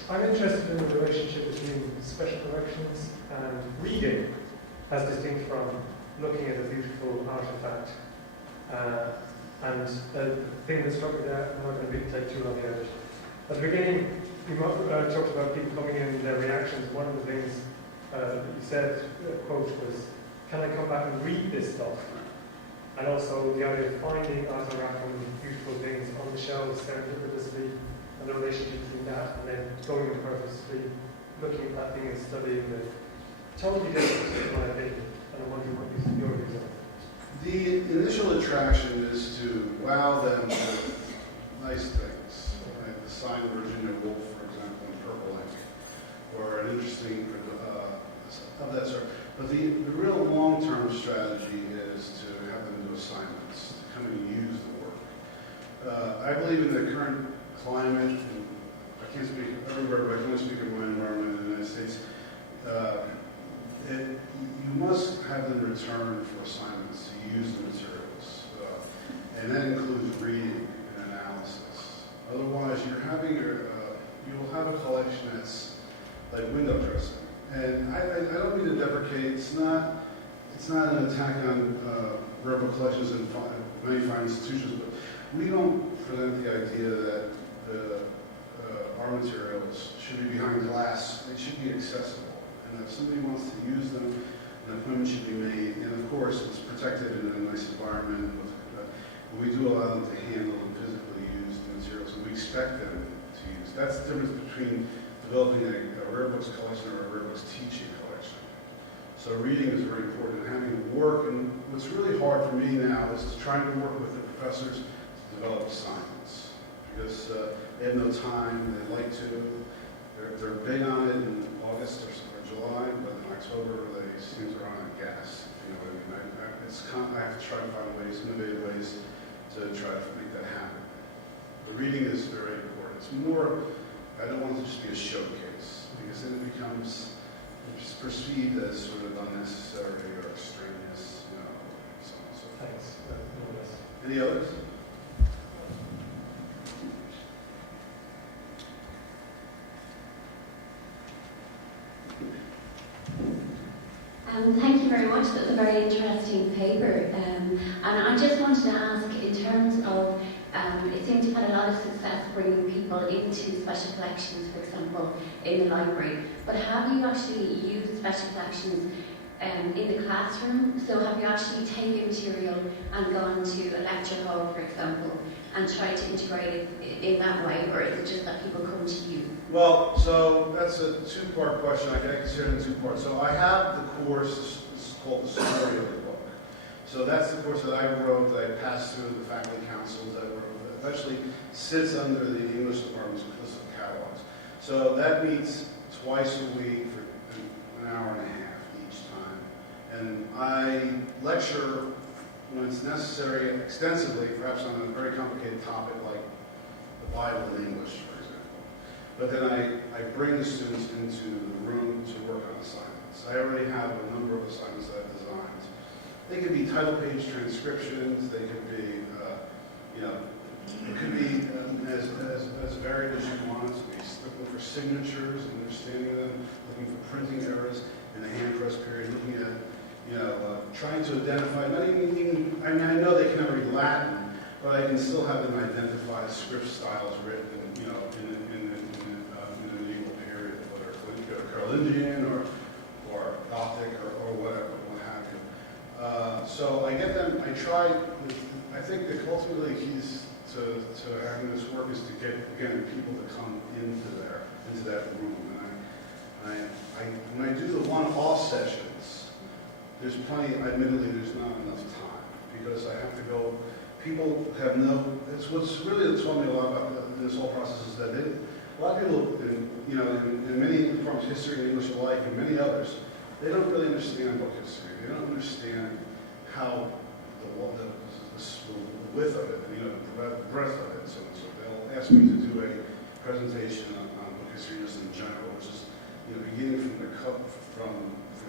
I'm interested in the relationship between special collections and reading, as distinct from looking at a beautiful artifact. And the thing that struck me there, I'm not going to take too long about it. At the beginning, you talked about people coming in and their reactions. One of the things you said, quote, was, "Can I come back and read this stuff?" And also the idea of finding art and beautiful things on the shelves serendipitously, and the relationship between that and then going and purposely looking at that thing and studying it. Totally different, in my opinion. And I'm wondering what your views are. The initial attraction is to wow them with nice things, like the signed Virginia Woolf, for example, in purple ink, or an interesting of that sort. But the real long-term strategy is to have them do assignments, to come and use the work. I believe in the current climate, and I can't speak everywhere, but I can only speak of my environment in the United States. You must have them return for assignments to use the materials, and that includes reading and analysis. Otherwise, you'll have a collection that's like window dressing. And I don't mean to deprecate. It's not an attack on rare book collections and many fine institutions, but we don't present the idea that our materials should be behind glass. They should be accessible. And if somebody wants to use them, an appointment should be made. And of course, it's protected in a nice environment. We do allow them to handle and physically use the materials, and we expect them to use. That's the difference between developing a rare books collection or a rare books teaching collection. So reading is very important, and having work. And what's really hard for me now is trying to work with the professors to develop assignments, because they have no time. They like to. They're big on it in August or July, but in October they seem to run out of gas. You know what I mean? I have to try to find ways, innovative ways, to try to make that happen. The reading is very important. It's more, I don't want it to just be a showcase, because then it becomes perceived as sort of unnecessary or extraneous, you know, so on and so forth. Thanks. Any others? Thank you very much. That was a very interesting paper. And I just wanted to ask, in terms of, it seems you've had a lot of success bringing people into special collections, for example, in the library. But have you actually used special collections in the classroom? So have you actually taken material and gone to a lecture hall, for example, and tried to integrate it in that way? Or is it just that people come to you? Well, so that's a two-part question. I can consider it in two parts. So I have the course, this is called The Story of the Book. So that's the course that I wrote, that I passed through the faculty councils, that eventually sits under the English department's implicit catalogs. So that meets twice a week for an hour and a half each time. And I lecture when it's necessary extensively, perhaps on a very complicated topic like the Bible in English, for example. But then I bring the students into the room to work on assignments. I already have a number of assignments that I've designed. They could be title page transcriptions. They could be, it could be as varied as you want it to be. Looking for signatures and understanding them, looking for printing errors in the hand press period, looking at, trying to identify, I know they can never read Latin, but I can still have them identify script styles written, in the medieval period, whether Carolingian or Gothic or whatever, what have you. So I get them, I think that ultimately the keys to having this work is to get, again, people to come into that room. And when I do the one-off sessions, there's plenty, admittedly, there's not enough time, because I have to go, people have it's what's really taught me a lot about this whole process is that a lot of people, in many forms, history and English alike, and many others, they don't really understand book history. They don't understand how the width of it, the breadth of it, so they'll ask me to do a presentation on book history just in general, which is, beginning from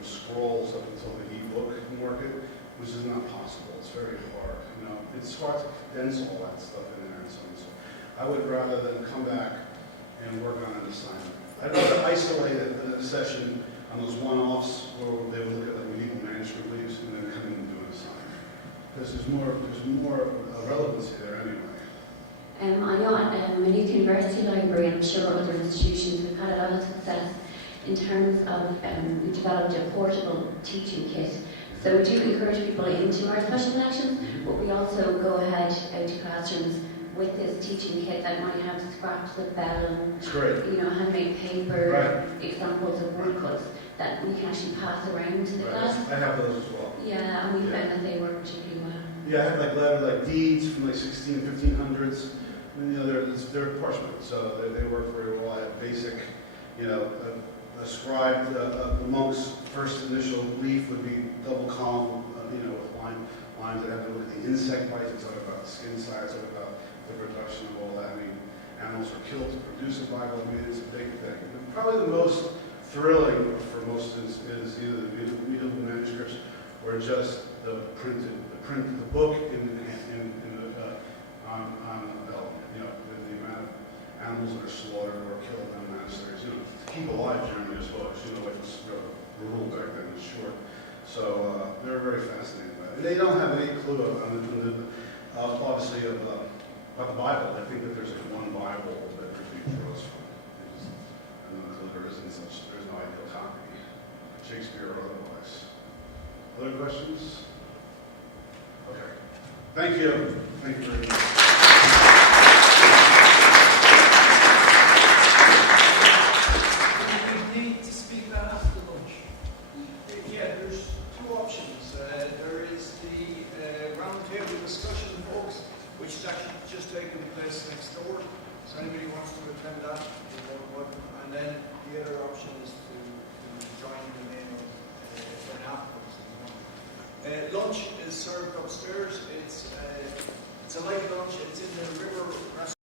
scrolls up until the e-book market, which is not possible. It's very hard. It's hard to condense all that stuff in there and so on. So I would rather than come back and work on an assignment. I'd rather isolate a session on those one-offs where they would look at like medieval manuscript leaves and then come in and do an assignment. Because there's more relevancy there anyway. I know at Maynooth University Library, and I'm sure other institutions, we've had a lot of success in terms of, we developed a portable teaching kit. So we do encourage people into our special collections, but we also go ahead out to classrooms with this teaching kit that might have scraps of vellum, handmade paper, right, examples of woodcuts that we can actually pass around to the class. I have those as well. Yeah, and we found that they work particularly well. Yeah, I have like deeds from like 1500s. They're parchment, so they work very well. I have basic, ascribed the monk's first initial leaf would be double column, with lines that have to look at the insect bites. It's talk about skin size, talk about the production of all that. I mean, animals are killed to produce a Bible. I mean, it's a big thing. Probably the most thrilling for most is either the medieval manuscripts or just the book on vellum. The amount of animals that are slaughtered or killed in monasteries. To keep alive generally as well. Life was brutal back then, and short. So they're very fascinated by it. And they don't have any clue obviously about the Bible. I think that there's one Bible that really draws from. There isn't such. There's no ideal copy, Shakespeare or otherwise. Other questions? Okay. Thank you. Thank you very much. We need to speak about after lunch. Yeah, there's two options. There is the roundtable discussion folks, which is actually just taking place next door. So anybody wants to attend that, you're more than welcome. And then the other option is to join them in for an afterwards. Lunch is served upstairs. It's a light lunch. It's in the river